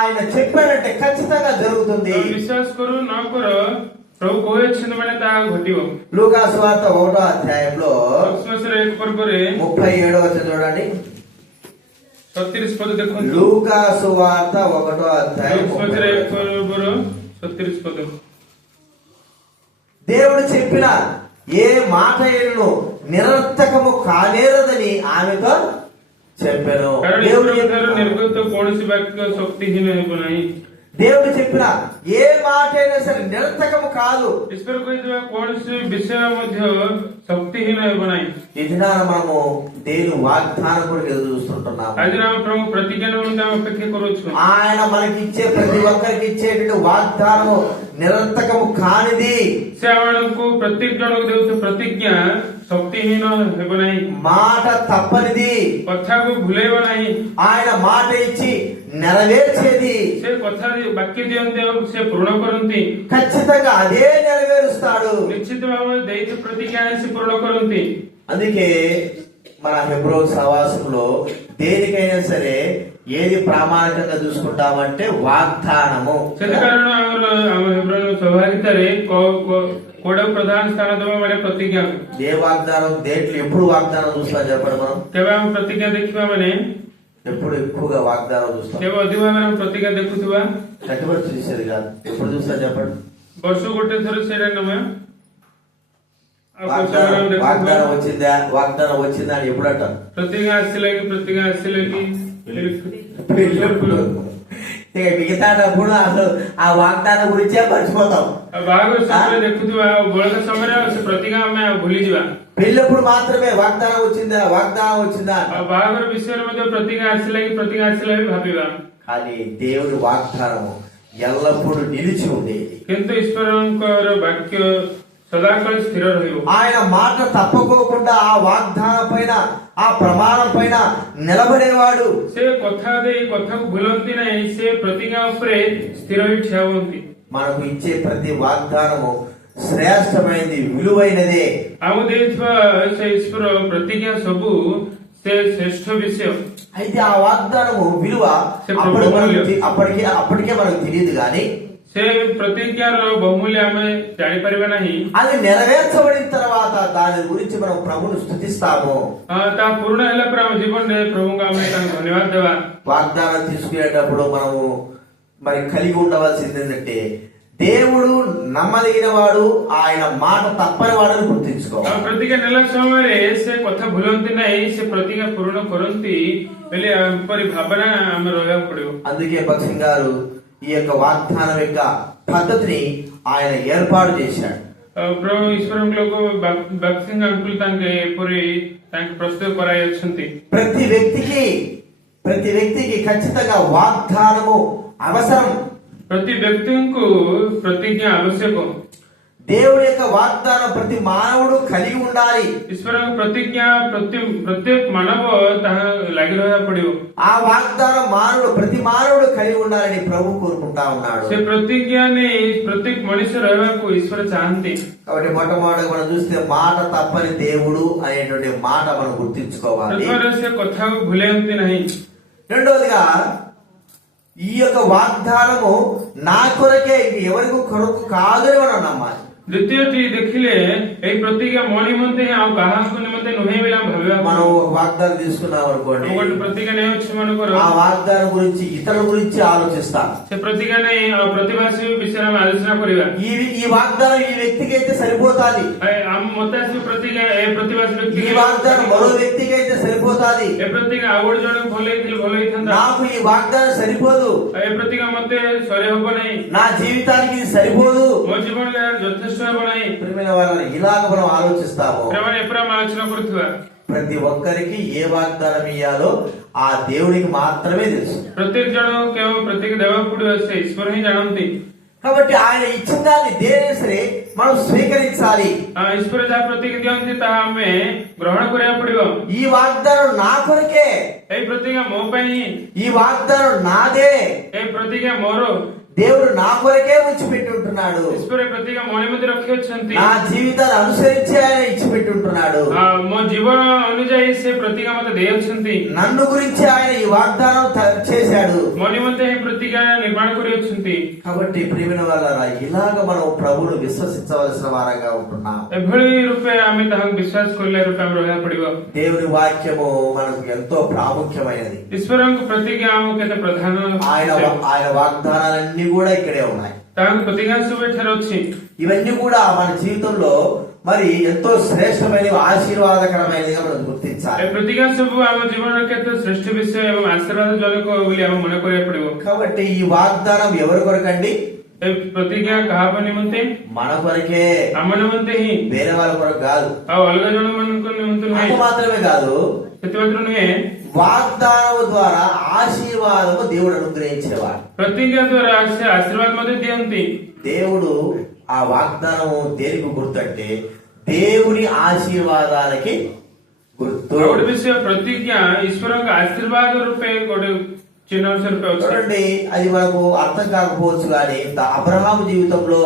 ఆయన చెప్పాడంటే ఖచ్చితంగా జరుగుతుంది. ବିଶ୍ୱାସ କରୁ ନ କର, ప్రభు କହିଅଛନ୍ତି ମାନେ ତାହା ଘଟିବ. లూకా సువార్త 1వ అధ్యాయంలో 1 పర్ବରେ 37వ వచనం చూడండి. 37 పద ଦେଖନ୍ତୁ. లూకా సువార్త 1వ అధ్యాయం 1 పର୍ବର 37 పద. దేవుడు చెప్పిన ఏ మాట ఎన్ను నిరర్థకము కానేరదని ఆమెతో చెప్పాను. దేవుడు నిర్గత కୌଣସି ବାକ୍ୟ ଶକ୍ତିହୀନ ହେବ ନାହିଁ. దేవుడు చెప్పిన ఏ మాట అయినా సరే నిరర్థకము కాదు. ଈଶ୍ୱର କହିଥିବା କୌଣସି ବିଷୟ ମଧ୍ୟ ଶକ୍ତିହୀନ ହେବ ନାହିଁ. ఈ దినాన మనము దేవుని వాగ్దానం కూడా ఎదురు చూస్తుంటున్నాము. ଆଜି ଆମେ ପ୍ରଭୁ ପ୍ରତିଜ୍ଞା ନିମନ୍ତେ ଆମେ ଅପେକ୍ଷା କରୁଛୁ. ఆయన మనకి ఇచ్చే ప్రతి ఒక్కరికి ఇచ్చేటువంటి వాగ్దానము నిరర్థకము కానిది. ସେ ଆମମାନଙ୍କୁ ପ୍ରତ୍ୟେକ ଜଣକୁ ଦେଉଥିବା ପ୍ରତିଜ୍ଞା ଶକ୍ତିହୀନ ହେବ ନାହିଁ. మాట తప్పనిది. କଥାକୁ ଭୁଲେଇବ ନାହିଁ. ఆయన మాట ఇచ్చి నెరవేర్చేది. ସେ କଥା ବାକ୍ୟ ଦିଅନ୍ତି ଏବଂ ସେ ପୂରଣ କରନ୍ତି. ఖచ్చితంగా అదే నెరవేరుస్తాడు. ନିଶ୍ଚିତ ଭାବରେ ଦେଇଥିବା ପ୍ରତିଜ୍ଞା ସେ ପୂରଣ କରନ୍ତି. అందుకే మన హెబ్రోన్ సహవాసంలో దేనికైనా సరే ఏది ప్రామాణికంగా చూసుకుంటామంటే వాగ్దానము. ସେଥି କାରଣ ଆମର ଆମ ହେବ୍ରୋନ ସହଭାଗିତାରେ କୋଡ ପ୍ରଧାନ ସ୍ଥାନ ଦେବା ମାନେ ପ୍ରତିଜ୍ଞା. ఏ వాగ్దానం దేంట్లో ఎప్పుడు వాగ్దానం చూస్తాం చెప్పండి. మనం କେବେ ଆମେ ପ୍ରତିଜ୍ଞା ଦେଖିବା ମାନେ ఎప్పుడు ఎక్కువగా వాగ్దానం చూస్తాం. କେବେ ଅଧିକ ଭାବରେ ଆମେ ପ୍ରତିଜ୍ଞା ଦେଖୁଥିବା? కట్టుబడి చూసేది కాదు. ఎప్పుడు చూస్తాం చెప్పండి. ବର୍ଷକୁ ଗୋଟେ ଥର ସେଇଟା ନମେ వాగ్దానం వచ్చిందా, వాగ్దానం వచ్చిందా అని ఎప్పుడు అంటాం. ପ୍ରତିଜ୍ଞା ଆସିଲା କି ପ୍ରତିଜ୍ଞା ଆସିଲା କି ఇక మిగతాటప్పుడు అసలు ఆ వాగ్దానం గురించే మర్చిపోతాం. ବାହାଘର ସମୟରେ ଦେଖୁଥିବା ବଳକା ସମୟରେ ସେ ପ୍ରତିଜ୍ଞା ଆମେ ଭୁଲିଯିବା। పెళ్ళప్పుడు మాత్రమే వాగ్దానం వచ్చిందా ବାହାଘର ବିଷୟରେ ମଧ୍ୟ ପ୍ରତିଜ୍ଞା ଆସିଲା କି ପ୍ରତିଜ୍ଞା ଆସିଲା ବି ଭାବିବା। కానీ దేవుడి వాగ్దానం ఎల్లప్పుడూ నిలిచి ఉండేది। କିନ୍ତୁ ଈଶ୍ୱରଙ୍କର ବାକ୍ୟ ସଦାକାଳ ସ୍ଥିର ରହିବ। ఆయన మాట తప్పకోకుండా ఆ వాగ్దానం పైన ఆ ప్రమాణం పైన నిలబడేవాడు। ସେ କଥା ଦେଇ କଥାକୁ ଭୁଲନ୍ତି ନାହିଁ, ସେ ପ୍ରତିଜ୍ଞା ଉପରେ ସ୍ଥିର ହୋଇ ଠିଆ ହୁଅନ୍ତି। మనకు ఇచ్చే ప్రతి వాగ్దానము శ్రేష్టమైనది, విలువైనదే। ଆମକୁ ଦେଇଥିବା ସେ ଈଶ୍ୱର ପ୍ରତିଜ୍ଞା ସବୁ ସେ ଶ୍ରେଷ୍ଠ ବିଷୟ। అయితే ఆ వాగ్దానము విలువ అప్పటికే మనకు తెలియదు కానీ ସେ ପ୍ରତିଜ୍ଞାର ବହୁମୂଲ୍ୟ ଆମେ ଜାଣିପାରିବା ନାହିଁ। అది నెరవేర్చబడిన తర్వాత దాని గురించి మనం ప్రభువును స్తుతిస్తాము। ତା ପୂରଣ ହେଲା ପରେ ଆମ ଜୀବନରେ ପ୍ରଭୁଙ୍କୁ ଆମେ ତାଙ୍କୁ ଧନ୍ୟବାଦ ଦେବା। వాగ్దానం తీసుకునేటప్పుడు మనము మరి కలిగి ఉండవలసింది ఏంటంటే దేవుడు నమ్మదగిన వాడు, ఆయన మాట తప్పని వాడని గుర్తించుకోవాలి। ପ୍ରତିଜ୍ଞା ନେଲା ସମୟରେ ସେ କଥା ଭୁଲନ୍ତି ନାହିଁ, ସେ ପ୍ରତିଜ୍ଞା ପୂରଣ କରନ୍ତି ବୋଲି ଏପରି ଭାବନା ଆମେ ରହିବାକୁ ପଡିବ। అందుకే భక్సింగ్ గారు ఈ యొక్క వాగ్దానం యొక్క పద్ధతిని ఆయన ఏర్పాటు చేశాడు। ପ୍ରଭୁ ଈଶ୍ୱରଙ୍କ ଲୋକ ଭକ୍ସିଂ అంకుల్ ତାଙ୍କେ ଏପରି ତାଙ୍କୁ ପ୍ରସ୍ତୁତ କରାଇଛନ୍ତି। ప్రతి వ్యక్తికి ఖచ్చితంగా వాగ్దానము అవసరం। ప్రతి వ్యక్తిଙ୍କୁ ପ୍ରତିଜ୍ଞା ଆବଶ୍ୟକ। దేవుడి యొక్క వాగ్దానం ప్రతి మానవుడు కలిగి ఉండాలి। ଈଶ୍ୱରଙ୍କ ପ୍ରତିଜ୍ଞା ପ୍ରତ୍ୟେକ ମାନବ ତାହା ଲାଗି ରହିବାକୁ ପଡିବ। ఆ వాగ్దానం ప్రతి మానవుడు కలిగి ఉండాలని ప్రభు కోరుకుంటా ఉన్నాడు। ସେ ପ୍ରତିଜ୍ଞା ନେଇ ପ୍ରତ୍ୟେକ ମଣିଷ ରହିବାକୁ ଈଶ୍ୱର ଚାହାନ୍ତି। కాబట్టి మొట్టమొదటి మనం చూస్తే మాట తప్పని దేవుడు అనేటువంటి మాట మనం గుర్తించుకోవాలి। ସେ କଥାକୁ ଭୁଲେନ୍ତି ନାହିଁ। రెండోదిగా ఈ యొక్క వాగ్దానము నా కొరకే, ఎవరికి కొరకు కాదని మనం నమ్మాలి। ଦ୍ୱିତୀୟଟି ଦେଖିଲେ ଏଇ ପ୍ରତିଜ୍ଞା ମୋ ନିମନ୍ତେ ଆଉ କାହାକୁ ନିମନ୍ତେ ନୁହେଁ ବୋଲି ଆମେ ଭାବିବା। మనం ఒక వాగ్దానం తీసుకున్నాం అనుకోండి, ଗୋଟେ ପ୍ରତିଜ୍ଞା ନେଉଛି ମନେକର, ఆ వాగ్దానం గురించి ఇతరుల గురించి ఆలోచిస్తాం। ସେ ପ୍ରତିଜ୍ଞା ନେଇ ଆଉ ପ୍ରତିଭାଷୀ ବିଷୟରେ ଆମେ ଆଲୋଚନା କରିବା। ఈ వాగ్దానం ఈ వ్యక్తికి అయితే సరిపోతాది, ମତେ ଆସିବ ପ୍ରତିଜ୍ଞା ଏ ପ୍ରତିଭାଷୀ ବ୍ୟକ୍ତି, ఈ వాగ్దానం మరో వ్యక్తికి అయితే సరిపోతాది, ଏ ପ୍ରତିଜ୍ଞା ଆଉ ଗୋଟେ ଜଣକୁ ଭଲ ହେଇଥିଲେ ଭଲ ହେଇଥାନ୍ତା, నాకు ఈ వాగ్దానం సరిపోదు, ଏ ପ୍ରତିଜ୍ଞା ମତେ ସରି ହବ ନାହିଁ, నా జీవితానికి ఇది సరిపోదు। ମୋ ଜୀବନରେ ଯଥେଷ୍ଟ ହେବ ନାହିଁ। ప్రియమైన వాళ్ళని ఇలాగ మనం ఆలోచిస్తాము। ପ୍ରେମାନେ ଏପରି ଆମେ ଆଲୋଚନା କରୁଥିବା। ప్రతి ఒక్కరికి ఏ వాగ్దానం ఇయ్యాలో ఆ దేవుడికి మాత్రమే తెలుసు। ପ୍ରତ୍ୟେକ ଜଣ କେବଳ ପ୍ରତିଜ୍ଞା ଦେବାକୁ ପଡିବ, ସେ ଈଶ୍ୱର ହିଁ ଜାଣନ୍ତି। కాబట్టి ఆయన ఇచ్చిన దాన్ని దేని సరే మనం స్వీకరించాలి। ଈଶ୍ୱର ଯାହା ପ୍ରତିଜ୍ଞା ଦିଅନ୍ତି ତାହା ଆମେ ଗ୍ରହଣ କରିବାକୁ ପଡିବ। ఈ వాగ్దానం నా కొరకే, ଏଇ ପ୍ରତିଜ୍ଞା ମୋ ପାଇଁ ହିଁ, ఈ వాగ్దానం నాదే, ଏଇ ପ୍ରତିଜ୍ଞା ମୋର, దేవుడు నా కొరకే ఉంచి పెట్టుంటున్నాడు। ଈଶ୍ୱର ଏ ପ୍ରତିଜ୍ଞା ମୋ ନିମନ୍ତେ ରଖିଅଛନ୍ତି। నా జీవితాన్ని అనుసరించి ఆయన ఇచ్చి పెట్టుంటున్నాడు। ମୋ ଜୀବନ ଅନୁଯାୟୀ ସେ ପ୍ରତିଜ୍ଞା ମତେ ଦେଇଅଛନ୍ତି। నన్ను గురించి ఆయన ఈ వాగ్దానం చేశాడు। ମୋ ନିମନ୍ତେ ଏହି ପ୍ରତିଜ୍ଞା ନିର୍ମାଣ କରିଅଛନ୍ତି। కాబట్టి ప్రియమైన వాళ్ళరా, ఇలాగ మనం ప్రభువును విశ్వసించవలసిన వారంగా ఉంటున్నాం। ଏଭଳି ରୂପେ ଆମେ ତାହାକୁ ବିଶ୍ୱାସ କଲେ ରୂପେ ଆମେ ରହିବାକୁ ପଡିବ। దేవుని వాక్యము మనకు ఎంతో ప్రాముఖ్యమైనది। ଈଶ୍ୱରଙ୍କ ପ୍ରତିଜ୍ଞା ଆମକୁ କେତେ ପ୍ରଧାନ, ఆయన వాగ్దానాలన్నీ కూడా ఇక్కడే ఉన్నాయి। ତାହାଙ୍କ ପ୍ରତିଜ୍ଞା ସବୁ ଏଠାରେ ଅଛି। ఇవన్నీ కూడా మన జీవితంలో మరి ఎంతో శ్రేష్టమైనవి, ఆశీర్వాదకరమైనదిగా మనం గుర్తించాలి। ଏ ପ୍ରତିଜ୍ଞା ସବୁ ଆମ ଜୀବନର କେତେ ଶ୍ରେଷ୍ଠ ବିଷୟ ଏବଂ ଆଶୀର୍ବାଦ ଜନକ ବୋଲି ଆମେ ମନେ କରିବାକୁ ପଡିବ। కాబట్టి ఈ వాగ్దానం ఎవరి కొరకండి? ଏ ପ୍ରତିଜ୍ଞା କାହା ନିମନ୍ତେ? మన కొరకే, ଆମ ନିମନ୍ତେ ହିଁ, వేరే వాళ్ళ కొరకు కాదు। ଆଉ ଅଲଗା ଜଣ ମାନଙ୍କ ନିମନ୍ତେ అంత ନୁହେଁ। మాత్రమే కాదు, ସେଥିମାତ୍ର ନୁହେଁ, వాగ్దానము ద్వారా ఆశీర్వాదము దేవుడు అనుగ్రహించేవాడు। ପ୍ରତିଜ୍ଞା ଦ୍ୱାରା ସେ ଆଶୀର୍ବାଦ ମଧ୍ୟ ଦିଅନ୍ତି। దేవుడు ఆ వాగ్దానము దేనికి గుర్తంటే దేవుని ఆశీర్వాదాలకి గుర్తు। ଆଉ ଗୋଟେ ବିଷୟ, ପ୍ରତିଜ୍ଞା ଈଶ୍ୱରଙ୍କ ଆଶୀର୍ବାଦ ରୂପେ ଗୋଟେ ଚିହ୍ନ ସ୍ୱରୂପ ଅଛି। చూడండి, అది మనకు అర్థం కాకపోవచ్చు కానీ అబ్రహాము జీవితంలో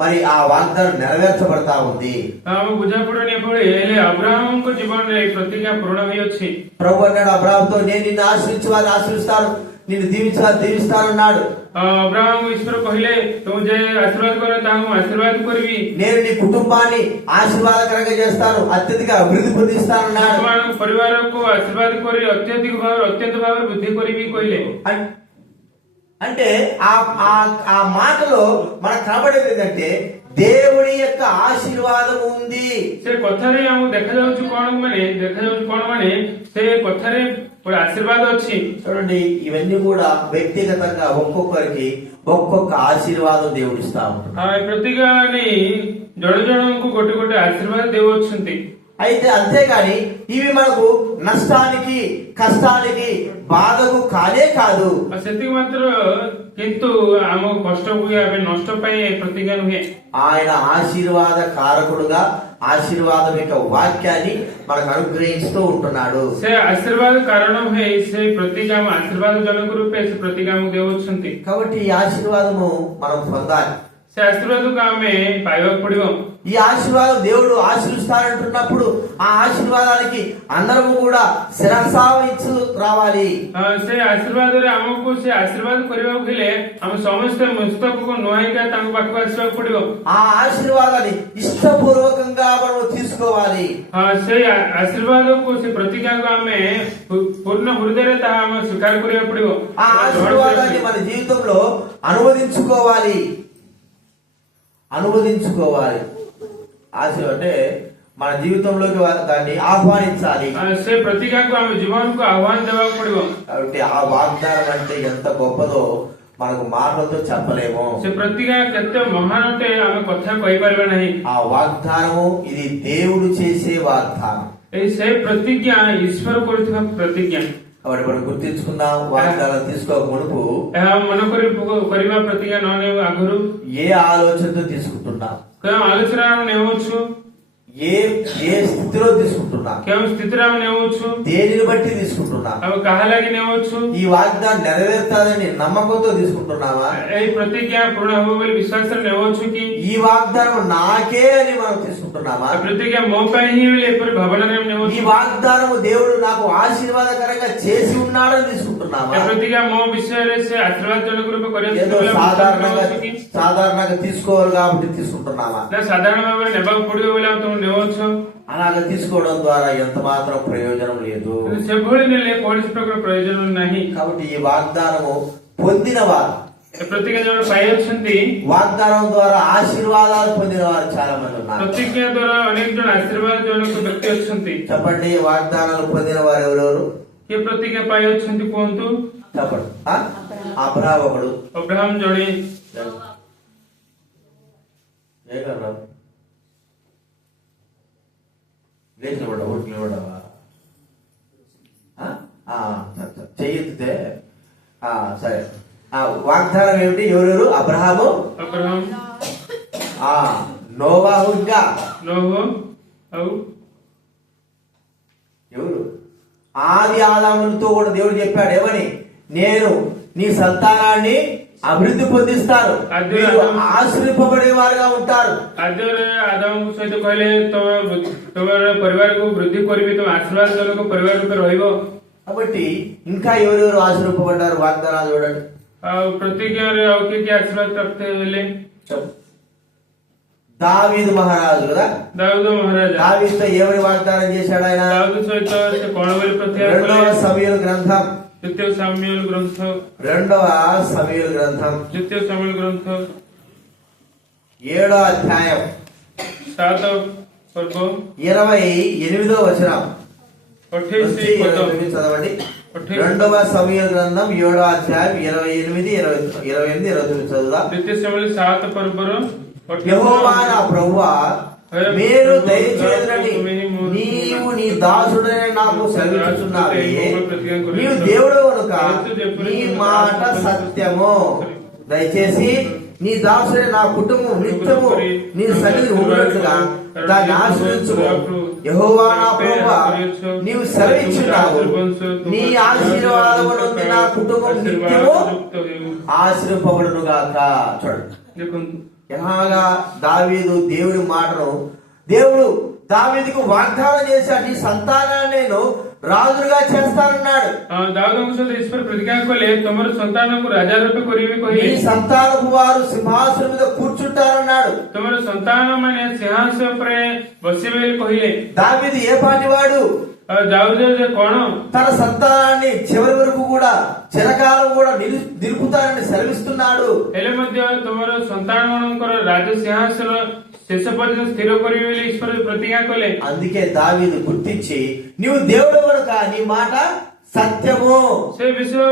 మరి ఆ వాగ్దానం నెరవేర్చబడతా ఉంది। ଆମକୁ ବୁଝା ପଡୁନି ଏଭଳି, ହେଲେ ଅବ୍ରାହମଙ୍କ ଜୀବନରେ ଏହି ପ୍ରତିଜ୍ଞା ପୂରଣ ହୋଇଅଛି। ప్రభు అన్నాడు అబ్రహాముతో, నేను నిన్ను ఆశ్రయించి వారిని ఆశ్రయిస్తాను, నిన్ను దీవించి వారిని దీవిస్తానన్నాడు। ଅବ୍ରାହମ ଈଶ୍ୱର କହିଲେ, ତୁ ଯେ ଆଶୀର୍ବାଦ କର ତାହା ମୁଁ ଆଶୀର୍ବାଦ କରିବି, నేను నీ కుటుంబాన్ని ఆశీర్వాదకరంగా చేస్తాను, అత్యధిక అభివృద్ధి పొందిస్తానన్నాడు। ସେମାନଙ୍କ ପରିବାରକୁ ଆଶୀର୍ବାଦ କରି ଅତ୍ୟଧିକ ଭାବରେ ଅତ୍ୟନ୍ତ ଭାବରେ ବୃଦ୍ଧି କରିବି କହିଲେ। అంటే ఆ మాటలో మనకు కనబడేది ఏంటంటే దేవుని యొక్క ఆశీర్వాదం ఉంది। ସେ କଥାରେ ଆମକୁ ଦେଖାଯାଉଛି କଣ ମାନେ ସେ କଥାରେ ଗୋଟେ ଆଶୀର୍ବାଦ ଅଛି। చూడండి, ఇవన్నీ కూడా వ్యక్తిగతంగా ఒక్కొక్కరికి ఒక్కొక్క ఆశీర్వాదం దేవుడు ఇస్తా ఉంటాడు. ପ୍ରତିଜ୍ଞାନି ଜଣ ଜଣଙ୍କୁ ଗୋଟେ ଗୋଟେ ଆଶୀର୍ବାଦ ଦେଉଛନ୍ତି। అయితే అంతేగాని ఇవి మనకు నష్టానికి కష్టానికి బాధకు కానే కాదు. ସେତିକି ମାତ୍ର କିନ୍ତୁ ଆମ କଷ୍ଟ ହୁଏ ଆମେ ନଷ୍ଟ ପାଇଁ ଏ ପ୍ରତିଜ୍ଞା ନୁହେଁ। ఆయన ఆశీర్వాద కారకుడుగా ఆశీర్వాదం యొక్క వాక్యాన్ని మనకు అనుగ్రహిస్తూ ఉంటున్నాడు. ସେ ଆଶୀର୍ବାଦ କାରଣ ହୁଏ ସେ ପ୍ରତିଜ୍ଞା ଆମ ଆଶୀର୍ବାଦ ଜନକ ରୂପେ ସେ ପ୍ରତିଜ୍ଞା ଆମକୁ ଦେଉଛନ୍ତି। కాబట్టి ఈ ఆశీర్వాదము మనం పొందాలి. ସେ ଆଶୀର୍ବାଦକୁ ଆମେ ପାଇବାକୁ ପଡିବ। ఈ ఆశీర్వాదం దేవుడు ఆశీర్వదిస్తానంటున్నప్పుడు ఆ ఆశీర్వాదానికి అందరము కూడా శిరసావహించు రావాలి. ସେ ଆଶୀର୍ବାଦରେ ଆମକୁ ସେ ଆଶୀର୍ବାଦ କରିବାକୁ ହେଲେ ଆମେ ସମସ୍ତେ ମସ୍ତକକୁ ନୁହାଇକା ତାଙ୍କ ପାଖକୁ ଆସିବାକୁ ପଡିବ। ఆ ఆశీర్వాదాన్ని ఇష్టపూర్వకంగా మనం తీసుకోవాలి. ସେ ଆଶୀର୍ବାଦକୁ ସେ ପ୍ରତିଜ୍ଞାକୁ ଆମେ ପୂର୍ଣ୍ଣ ହୃଦୟରେ ତାହା ଆମେ ସ୍ୱୀକାର କରିବାକୁ ପଡିବ। ఆ ఆశీర్వాదాన్ని మన జీవితంలో అనువదించుకోవాలి. ఆశ అంటే మన జీవితంలోకి దాన్ని ఆహ్వానించాలి. ସେ ପ୍ରତିଜ୍ଞାକୁ ଆମେ ଜୀବନକୁ ଆହ୍ୱାନ ଦେବାକୁ ପଡିବ। కాబట్టి ఆ వాగ్దానం అంటే ఎంత గొప్పదో మనకు మాటలతో చెప్పలేము. ସେ ପ୍ରତିଜ୍ଞା କେତେ ମହାନ ଅଟେ ଆମେ କଥା କହିପାରିବା ନାହିଁ। ఆ వాగ్దానము ఇది దేవుడు చేసే వాగ్దానం. ସେ ପ୍ରତିଜ୍ଞା ଈଶ୍ୱର କରୁଥିବା ପ୍ରତିଜ୍ଞା। కాబట్టి మనం గుర్తించుకుందాం, వాగ్దానం తీసుకోక మునుపు ଏହା ମନେ କରିବା ପ୍ରତିଜ୍ଞା ନ ନେବା ଆଗରୁ ఏ ఆలోచనతో తీసుకుంటున్నాం, କେଉଁ ଆଲୋଚନା ଆମେ ନେଉଛୁ, ఏ స్థితిలో తీసుకుంటున్నాం, କେଉଁ ସ୍ଥିତିରେ ଆମେ ନେଉଛୁ, దేనిని బట్టి తీసుకుంటున్నాం, ଆମେ କାହା ଲାଗି ନେଉଛୁ, ఈ వాగ్దానం నెరవేరుతాదని నమ్మకంతో తీసుకుంటున్నావా, ଏଇ ପ୍ରତିଜ୍ଞା ପୂରଣ ହେବ ବୋଲି ବିଶ୍ୱାସରେ ନେଉଛୁ କି ఈ వాగ్దానం నాకే అని మనం తీసుకుంటున్నామా, ଏ ପ୍ରତିଜ୍ଞା ମୋ ପାଇଁ ହିଁ ବୋଲି ଏପରି ଭାବନାରେ ଆମେ ఈ ନେଉଛୁ, వాగ్దానము దేవుడు నాకు ఆశీర్వాదకరంగా చేసి ఉన్నాడని తీసుకుంటున్నామా, ଏ ପ୍ରତିଜ୍ଞା ମୋ విషୟରେ ସେ ଆଶୀର୍ବାଦ ଜନକ ରୂପେ ఏదో କରିବାକୁ సాధారణంగా తీసుకోవాలి కాబట్టి తీసుకుంటున్నావా, ନା ସାଧାରଣ ଭାବରେ ନେବାକୁ ପଡିବ ବୋଲି ଆମେ ତମେ ନେଉଛୁ। అలాగా తీసుకోవడం ద్వారా ఎంత మాత్రం ప్రయోజనం లేదు. ସେଭଳି ନେଲେ କୌଣସି ପ୍ରକାର ପ୍ରୟୋଜନ ନାହିଁ। కాబట్టి ఈ వాగ్దానము పొందిన వారు, ଏ ପ୍ରତିଜ୍ଞା ଯୋଉମାନେ ପାଇଅଛନ୍ତି, వాగ్దానం ద్వారా ఆశీర్వాదాలు పొందిన వారు చాలా మంది ఉన్నారు. ପ୍ରତିଜ୍ଞା ଦ୍ୱାରା ଅନେକ ଜଣ ଆଶୀର୍ବାଦ ଜନକ ବ୍ୟକ୍ତି ଅଛନ୍ତି। చెప్పండి, వాగ్దానాలు పొందిన వారు ఎవరెవరు କିଏ ପ୍ରତିଜ୍ଞା ପାଇଅଛନ୍ତି କୁହନ୍ତୁ? చెప్పండి. అబ్రహాము ఒకడు. ଅବ୍ରାହମ ଜଣେ, లేచి నిలబడ్డా, ఊరికి నిలబడ్డావా? చెయ్యితే సరే. వాగ్దానం ఏమిటి? ఎవరెవరు? అబ్రహాము, ଅବ୍ରାହମ, నోవాహు, ఇంకా ନୋହ ଆଉ ఎవరు? ఆది ఆదాములతో కూడా దేవుడు చెప్పాడు ఏమని? నేను నీ సంతానాన్ని అభివృద్ధి పొందిస్తాను, మీరు ఆశ్రయింపబడే వారుగా ఉంటారు. ଆଦ୍ୟରେ ଆଦାମଙ୍କ ସହିତ କହିଲେ ତମର ପରିବାରକୁ ବୃଦ୍ଧି କରିବି, ତମ ଆଶୀର୍ବାଦ ଜନକ ପରିବାର ରୂପେ ରହିବ। కాబట్టి ఇంకా ఎవరెవరు ఆశ్రయింపబడ్డారు? వాగ్దానాలు చూడండి. ଆଉ ପ୍ରତିଜ୍ଞାରେ ଆଉ କିଏ କିଏ ଆଶୀର୍ବାଦ ପ୍ରାପ୍ତ ହେଲେ? దావీదు మహారాజు కదా. ଦାଉଦ ମହାରାଜା, దావీదుతో ఏమని వాగ్దానం చేశాడు ఆయన? ଦାଉଦ ସହିତ ସେ କଣ ବୋଲି ପ୍ରତିଜ୍ଞା କଲେ? రెండవ సమూయేలు గ్రంథం, ଦ୍ୱିତୀୟ ସାମୁଏଲ ଗ୍ରନ୍ଥ, రెండవ సమూయేలు గ్రంథం, ଦ୍ୱିତୀୟ ସାମୁଏଲ గ్రంథ 7వ అధ్యాయం 7 ପର୍ବ 28వ వచనం 28 ପଦ చదవండి. రెండవ సమూయేలు గ్రంథం 7వ అధ్యాయం 28, 29 చదువుదా. ଦ୍ୱିତୀୟ ସାମୁଏଲ 7 ପର୍ବର యెహోవా నా ప్రభువా, మీరు దయచేయని నీవు నీ దాసుడనే నాకు సెలవిస్తున్నావే. నీవు దేవుడు కనుక నీ మాట సత్యము. దయచేసి నీ దాసుడే నా కుటుంబం నిత్యము నీ సన్నిధి ఉన్నట్లుగా దాన్ని ఆశ్రయించుము. యెహోవా నా ప్రభువా, నీవు సెలవిచ్చున్నావు, నీ ఆశీర్వాదము నుండి నా కుటుంబం నిత్యము ఆశ్రయింపబడును గాక. చూడండి, ఎలాగా దావీదు దేవుడి మాటను దేవుడు దావీదుకు వాగ్దానం చేశాడు, నీ సంతానాన్ని నేను రాజుగా చేస్తానన్నాడు. ଦାଉଦଙ୍କ ସହିତ ଈଶ୍ୱର ପ୍ରତିଜ୍ଞା କଲେ ତମର ସନ୍ତାନକୁ ରାଜା ରୂପେ କରିବି କହିଲେ, నీ సంతానపు వారు సింహాసనం మీద కూర్చుంటారన్నాడు. ତମର ସନ୍ତାନ ମାନେ ସିଂହାସନ ଉପରେ ବସିବେ ବୋଲି କହିଲେ। దావీదు ఏ పాటివాడు? ଦାଉଦ ଯେ କଣ తన సంతానాన్ని చివరి వరకు కూడా చిరకాలం కూడా నిలుపుతానని సెలవిస్తున్నాడు. ହେଲେ ମଧ୍ୟ ତମର ସନ୍ତାନ ମାନଙ୍କର ରାଜ ସିଂହାସନ ଶେଷ ପର୍ଯ୍ୟନ୍ତ స్థిର କରିବେ ବୋଲି ଈଶ୍ୱର ପ୍ରତିଜ୍ଞା କଲେ। అందుకే దావీదు గుర్తించి, నీవు దేవుడు కనుక నీ మాట సత్యము. ସେ ବିଷୟ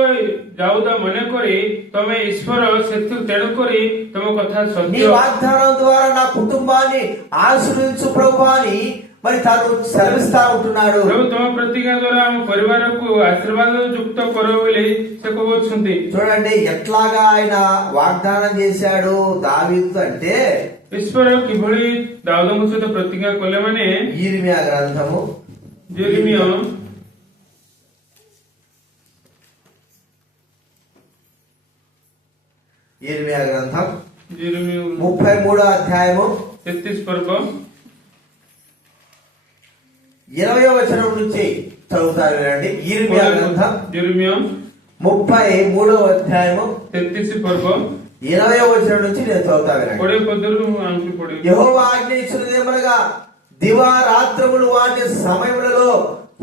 ଦାଉଦ ମନେ କରି ତମେ ଈଶ୍ୱର ସେଥି ତେଣୁ କରି ତମ କଥା నీ ସତ୍ୟ వాగ్దానం ద్వారా నా కుటుంబాన్ని ఆశీర్వదించు ప్రభు అని మరి తాను సెలవిస్తా ఉంటున్నాడు. ପ୍ରଭୁ ତମ ପ୍ରତିଜ୍ଞା ଦ୍ୱାରା ଆମ ପରିବାରକୁ ଆଶୀର୍ବାଦ ଯୁକ୍ତ କର ବୋଲି ସେ କହୁଛନ୍ତି. చూడండి ఎట్లాగా ఆయన వాగ్దానం చేశాడు దావీదు అంటే, ଈଶ୍ୱର କିଭଳି ଦାଉଦଙ୍କ ସହିତ ପ୍ରତିଜ୍ଞା କଲେ ମାନେ యిర్మీయా గ్రంథము ଜେରେମିୟ యిర్మీయా గ్రంథం ଜେରେମିୟ 33వ అధ్యాయము 33 ପର୍ବ 20వ వచనం నుంచి చదువుతారు వినండి. యిర్మీయా గ్రంథం ଜେରେମିୟ 33వ అధ్యాయము 33 ପର୍ବ 20వ వచనం నుంచి నేను చదువుతా వినండి. 20 పదରୁ ମୁଁ ଆମକୁ ପଢିବି. యెహోవా ఆజ్ఞయించినదేమనగా, దివారాత్రములు వాటి సమయములలో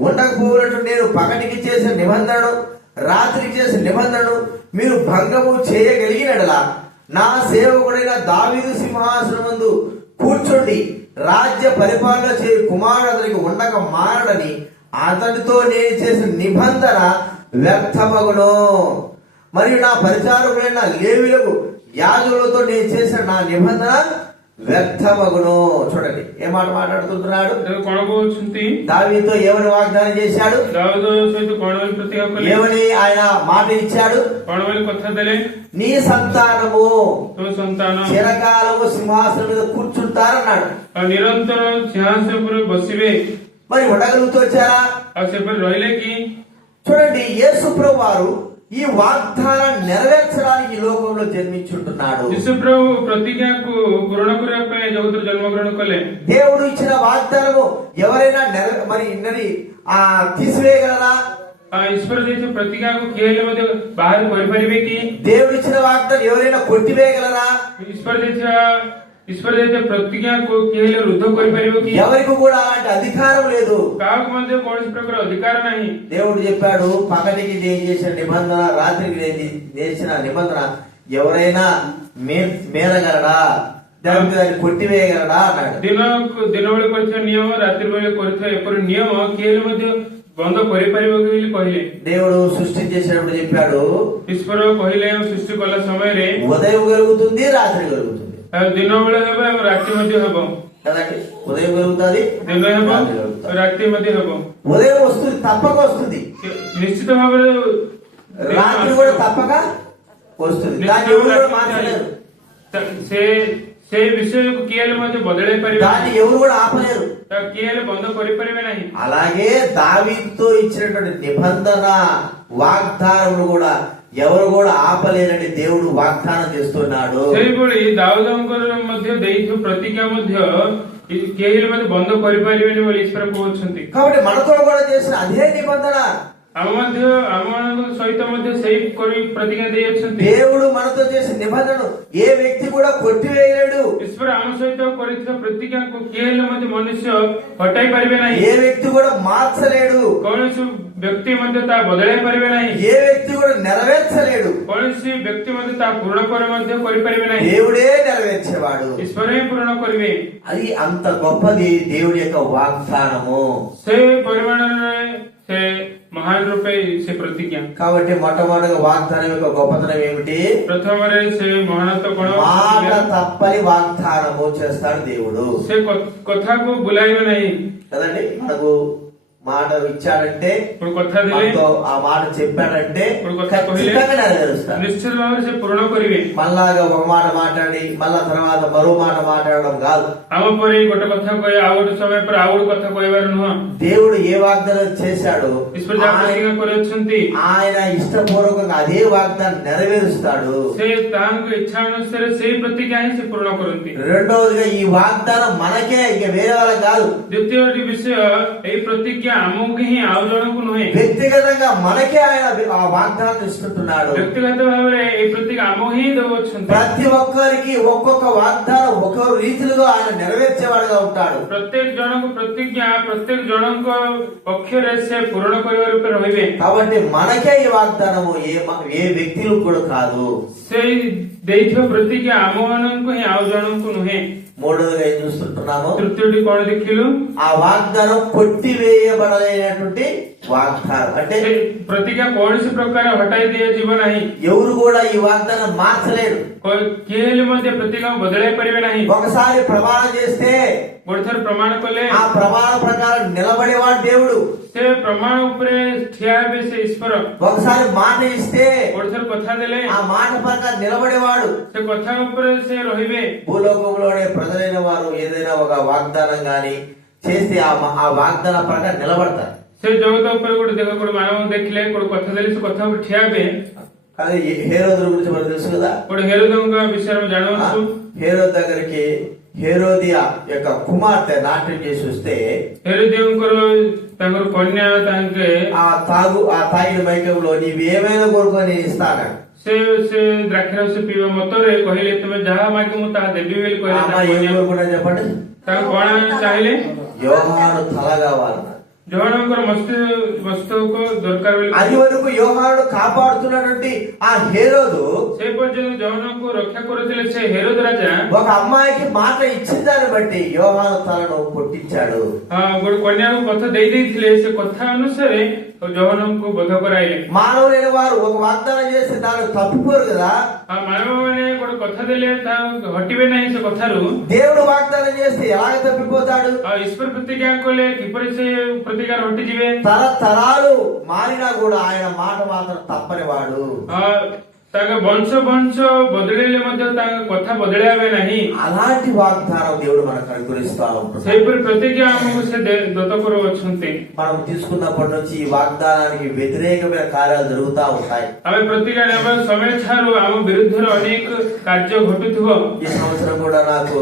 ఉండకపోవునట్టు నేను పగటికి చేసిన నిబంధనను రాత్రికి చేసిన నిబంధనను మీరు భంగము చేయగలిగినడలా నా సేవకుడైన దావీదు సింహాసనం ముందు కూర్చోండి, రాజ్య పరిపాలన చేయు కుమారుడు అతనికి ఉండక మారడని అతనితో నేను చేసిన నిబంధన వ్యర్థమగును. మరియు నా పరిచారకులైన లేవీయులకు యాజకులతో నేను చేసిన నా నిబంధన వ్యర్థమగును. చూడండి ఏ మాట మాట్లాడుతున్నాడు. ତେବେ କଣ କହୁଛନ୍ତି? దావీదుతో ఏమని వాగ్దానం చేశాడు, ଦାଉଦ ସହିତ କଣ ବୋଲି ପ୍ରତିଜ୍ଞା କଲେ, ఏమని ఆయన మాట ఇచ్చాడు, କଣ ବୋଲି କଥା ଦେଲେ? నీ సంతానము ତୋ ସନ୍ତାନ చిరకాలము సింహాసనం మీద కూర్చుంటారన్నాడు. ଆଉ ନିରନ୍ତର ସିଂହାସନ ଉପରେ ବସିବେ. మరి ఉండగలుగుతూ వచ్చారా? ଆଉ ସେପରି ରହିଲେ କି? చూడండి, యేసు ప్రభు వారు ఈ వాగ్దానాన్ని నెరవేర్చడానికి ఈ లోకంలో జన్మించుంటున్నాడు. ଯୀଶୁପ୍ରଭୁ ପ୍ରତିଜ୍ଞାକୁ ପୂରଣ କରିବା ପାଇଁ ଜଗତରେ ଜନ୍ମଗ୍ରହଣ କଲେ. దేవుడు ఇచ్చిన వాగ్దానము ఎవరైనా తీసివేయగలరా? ଈଶ୍ୱର ଦେଇଥିବା ପ୍ରତିଜ୍ଞାକୁ କିଏ ହେଲେ ମଧ୍ୟ ବାହାର କରିପାରିବେ କି? దేవుడు ఇచ్చిన వాగ్దానం ఎవరైనా కొట్టివేయగలరా? ଈଶ୍ୱର ଦେଇଥିବା ପ୍ରତିଜ୍ଞାକୁ କିଏ ହେଲେ ରୁଦ୍ଧ କରିପାରିବ କି? ఎవరికి కూడా అలాంటి అధికారం లేదు. କାହାକୁ ମଧ୍ୟ କୌଣସି ప్రକାର ଅଧିକାର ନାହିଁ. దేవుడు చెప్పాడు, పగటికి నేను చేసిన నిబంధన రాత్రికి నేను చేసిన నిబంధన ఎవరైనా మేరగలడా, దాన్ని కొట్టివేయగలడా అన్నాడు. ଦିନବେଳେ କରିଥିବା ନିୟମ ରାତ୍ରି ବେଳେ କରିଥିବା ଏପରି ନିୟମ କିଏ ହେଲେ ମଧ୍ୟ ବନ୍ଦ କରିପାରିବ କି ବୋଲି କହିଲେ. దేవుడు సృష్టి చేసినప్పుడు చెప్పాడు, ଈଶ୍ୱର କହିଲେ ସୃଷ୍ଟି କଲା ସମୟରେ ఉదయం కలుగుతుంది, రాత్రి కలుగుతుంది. ଦିନ ବେଳେ ହେବ ଏବଂ ରାତି ମଧ୍ୟ ହେବ. కదండి, ఉదయం కలుగుతుంది, ଦିନ ହେବ రాత్రి కలుగుతుంది. ରାତି ମଧ୍ୟ ହେବ. ఉదయం వస్తుంది, తప్పక వస్తుంది. ନିଶ୍ଚିତ ଭାବରେ రాత్రి కూడా తప్పక వస్తుంది. దాన్ని ఎవరు కూడా మార్చలేరు, ସେ ବିଷୟକୁ କିଏ ହେଲେ ମଧ୍ୟ ବଦଳାଇ ପାରିବେ దాన్ని ఎవరు కూడా ఆపలేరు. କିଏ ହେଲେ ବନ୍ଦ କରିପାରିବେ ନାହିଁ. అలాగే దావీదుతో ఇచ్చినటువంటి నిబంధన వాగ్దానములు కూడా ఎవరు కూడా ఆపలేరని దేవుడు వాగ్దానం చేస్తున్నాడు. ସେହିଭଳି ଦାଉଦଙ୍କର ମଧ୍ୟ ଦେଇଥିବା ପ୍ରତିଜ୍ଞା ମଧ୍ୟ କେହି ହେଲେ ମଧ୍ୟ ବନ୍ଦ କରିପାରିବେନି ବୋଲି ଈଶ୍ୱର କହୁଛନ୍ତି. కాబట్టి మనతో కూడా చేసిన అదే నిబంధన ଆମମାନଙ୍କ ସହିତ ମଧ୍ୟ ସେଇ ପ୍ରତିଜ୍ଞା ଦେଇ ଅଛନ୍ତି. దేవుడు మనతో చేసిన నిబంధనను ఏ వ్యక్తి కూడా కొట్టివేయలేడు. ଈଶ୍ୱର ଆମ ସହିତ କରିଥିବା ପ୍ରତିଜ୍ଞାକୁ କିଏ ହେଲେ ମଧ୍ୟ ମନୁଷ୍ୟ ହଟାଇ ପାରିବେ ନାହିଁ. ఏ వ్యక్తి కూడా మార్చలేడు. କୌଣସି ବ୍ୟକ୍ତି ମଧ୍ୟ ତାହା ବଦଳାଇ ପାରିବେ ନାହିଁ. ఏ వ్యక్తి కూడా నెరవేర్చలేడు. କୌଣସି ବ୍ୟକ୍ତି ମଧ୍ୟ ତାହା ପୂରଣ କରି ମଧ୍ୟ କରିପାରିବେ ନାହିଁ. దేవుడే నెరవేర్చేవాడు. ଈଶ୍ୱର ହିଁ ପୂରଣ କରିବେ. అది అంత గొప్పది దేవుడి యొక్క వాగ్దానము. ସେ ପରିମାଣରେ ସେ ମହାନ ରୂପେ ସେ ପ୍ରତିଜ୍ଞା. కాబట్టి మొట్టమొదటిగా వాగ్దానం యొక్క గొప్పతనం ఏమిటి? ପ୍ରଥମରେ ସେ ମହାନତ୍ଵ କଣ? మాట తప్పని వాగ్దానము చేస్తాడు దేవుడు. ସେ କଥାକୁ ବୁଲାଇବେ ନାହିଁ. కదండి, మనకు మాట ఇచ్చాడంటే, ఇప్పుడు କଥା ଦେଲେ మనతో ఆ మాట చెప్పాడంటే ఇప్పుడు କଥା କହିଲେ ఖచ్చితంగా నెరవేరుస్తాడు. ନିଶ୍ଚିତ ଭାବରେ ସେ ପୂରଣ କରିବେ. మళ్ళాగా ఒక మాట మాట్లాడి మళ్ళా తర్వాత మరో మాట మాట్లాడడం కాదు. ଆମ ପରି ଗୋଟେ କଥା କହି ଆଉ ଗୋଟେ ସମୟ ପରେ ଆଉ ଗୋଟେ କଥା କହିବାର ନୁହଁ. దేవుడు ఏ వాగ్దానం చేశాడో ଈଶ୍ୱର ଯାହା ପ୍ରତିଜ୍ଞା କରିଅଛନ୍ତି ఆయన ఇష్టపూర్వకంగా అదే వాగ్దానం నెరవేరుస్తాడు. ସେ ତାହାଙ୍କ ଇଚ୍ଛା ଅନୁସାରେ ସେଇ ପ୍ରତିଜ୍ଞା ହିଁ ସେ ପୂରଣ କରନ୍ତି. రెండవదిగా ఈ వాగ్దానం మనకే, ఇక వేరే వాళ్ళకి కాదు. ଦ୍ୱିତୀୟଟି ବିଷୟ ଏଇ ପ୍ରତିଜ୍ଞା ଆମକୁ ହିଁ ଆଉ ଜଣଙ୍କୁ ନୁହେଁ. వ్యక్తిగతంగా మనకే ఆయన ఆ వాగ్దానం ఇస్తుంటున్నాడు. ବ୍ୟକ୍ତିଗତ ଭାବରେ ଏଇ ପ୍ରତିଜ୍ଞା ଆମକୁ ହିଁ ଦେଉଅଛନ୍ତି. ప్రతి ఒక్కరికి ఒక్కొక్క వాగ్దానం ఒక్కొక్క రీతిలో ఆయన నెరవేర్చేవాడుగా ఉంటాడు. ପ୍ରତ୍ୟେକ ଜଣଙ୍କୁ ପ୍ରତିଜ୍ଞା ପ୍ରତ୍ୟେକ ଜଣଙ୍କ ପକ୍ଷରେ ସେ ପୂରଣ କରିବା ରୂପେ ରହିବେ. కాబట్టి మనకే ఈ వాగ్దానము ఏ వ్యక్తులకు కూడా కాదు. ସେଇ ଦେଇଥିବା ପ୍ରତିଜ୍ଞା ଆମ ମାନଙ୍କୁ ହିଁ ଆଉ ଜଣଙ୍କୁ ନୁହେଁ. మూడోదిగా ఏం చూస్తుంటున్నాము? ତୃତୀୟଟି କଣ ଦେଖିଲୁ? ఆ వాగ్దానం కొట్టివేయబడలేనటువంటి వాగ్దానం అంటే ସେ ପ୍ରତିଜ୍ଞା କୌଣସି ପ୍ରକାର ହଟାଇ ଦିଆଯିବ ନାହିଁ। ఎవరు కూడా ఈ వాగ్దానం మార్చలేడు. କିଏ ହେଲେ ମଧ୍ୟ ପ୍ରତିଜ୍ଞାକୁ ବଦଳାଇ ପାରିବେ ନାହିଁ। ఒకసారి ప్రమాణం చేస్తే ଗୋଟେ ଥର ପ୍ରମାଣ କଲେ ఆ ప్రమాణ ప్రకారం నిలబడేవాడు దేవుడు. ସେ ପ୍ରମାଣ ଉପରେ ଠିଆ ହେବେ ସେ ଈଶ୍ୱର। ఒకసారి మాట ఇస్తే ଗୋଟେ ଥର କଥା ଦେଲେ ఆ మాట ప్రకారం నిలబడేవాడు. ସେ କଥା ଉପରେ ସେ ରହିବେ। భూలోకంలోనే ప్రజలైన వారు ఏదైనా ఒక వాగ్దానం గాని చేస్తే ఆ వాగ్దాన ప్రకారం నిలబడతారు. ସେ ଜଗତ ଉପରେ ଗୋଟେ ମାନବ ଦେଖିଲେ ଗୋଟେ କଥା ଦେଲେ ସେ କଥା ଉପରେ ଠିଆ ହେବେ। కానీ హేరోదు గురించి మనకు తెలుసు కదా. ଗୋଟେ ହେରୋଦଙ୍କ ବିଷୟରେ ଆମେ ଜାଣୁଛୁ। హేరోదు దగ్గరికి హేరోదియా యొక్క కుమార్తె నాట్యం చేసి వస్తే ହେରୋଦିଙ୍କର ତାଙ୍କର କନ୍ୟା ତାଙ୍କେ ఆ తాగిన మైకంలో నీవేమైనా కోరుకొని నేను ఇస్తాను. ସେ ଦ୍ରାକ୍ଷରସ ପିଇବା ମତରେ କହିଲେ ତୁମେ ଯାହା ମାଗି ମୁଁ ତାହା ଦେବି ବୋଲି କହିଲେ। ఏం కోరుకున్నా చెప్పండి? ତାଙ୍କୁ କଣ ଚାହିଁଲେ? యోహాను తల కావాలన్నారు. ଯୋହନଙ୍କର ମସ୍ତକ ଦରକାର ବୋଲି। అది వరకు యోహాను కాపాడుతున్నటువంటి ఆ హేరోదు ସେ ପର୍ଯ୍ୟନ୍ତ ଯୋହନଙ୍କୁ ରକ୍ଷା କରୁଥିଲେ ସେ ହେରୋଦ ରାଜା ఒక అమ్మాయికి మాట ఇచ్చిన దాన్ని బట్టి యోహాను తలను కొట్టించాడు. ଗୋଟେ କନ୍ୟାକୁ କଥା ଦେଇଥିଲେ ସେ କଥା ଅନୁସାରେ ଯୋହନଙ୍କୁ ବଧ କରାଇଲେ। మానవులైన వారు ఒక వాగ్దానం చేస్తే దాన్ని తప్పిపోరు కదా. ମାନବମାନେ ଗୋଟେ କଥା ଦେଲେ ତା ହଟିବେ ନାହିଁ ସେ କଥାରୁ। దేవుడు వాగ్దానం చేస్తే ఎలాగ తప్పిపోతాడు? ଈଶ୍ୱର ପ୍ରତିଜ୍ଞା କଲେ କିପରି ସେ ପ୍ରତିଜ୍ଞାରୁ ହଟିଯିବେ? తరతరాలు మారినా కూడా ఆయన మాట మాత్రం తప్పనివాడు. ତାଙ୍କ ବଂଶ ବଦଳିଲେ ମଧ୍ୟ ତାଙ୍କ କଥା ବଦଳାଇବେ ନାହିଁ। అలాంటి వాగ్దానం దేవుడు మనకు అనుగ్రహిస్తా ఉంటాడు. ସେହିପରି ପ୍ରତିଜ୍ଞା ଆମକୁ ସେ ଦତ୍ତ କରୁଅଛନ୍ତି। మనం తీసుకున్నప్పటి నుంచి ఈ వాగ్దానానికి వ్యతిరేకమైన కార్యాలు జరుగుతూ ఉంటాయి. ଆମେ ପ୍ରତିଜ୍ଞା ନେବା ସମୟ ଠାରୁ ଆମ ବିରୁଦ୍ଧରେ ଅନେକ କାର୍ଯ୍ୟ ଘଟୁଥିବ। ఈ సంవత్సరం కూడా నాకు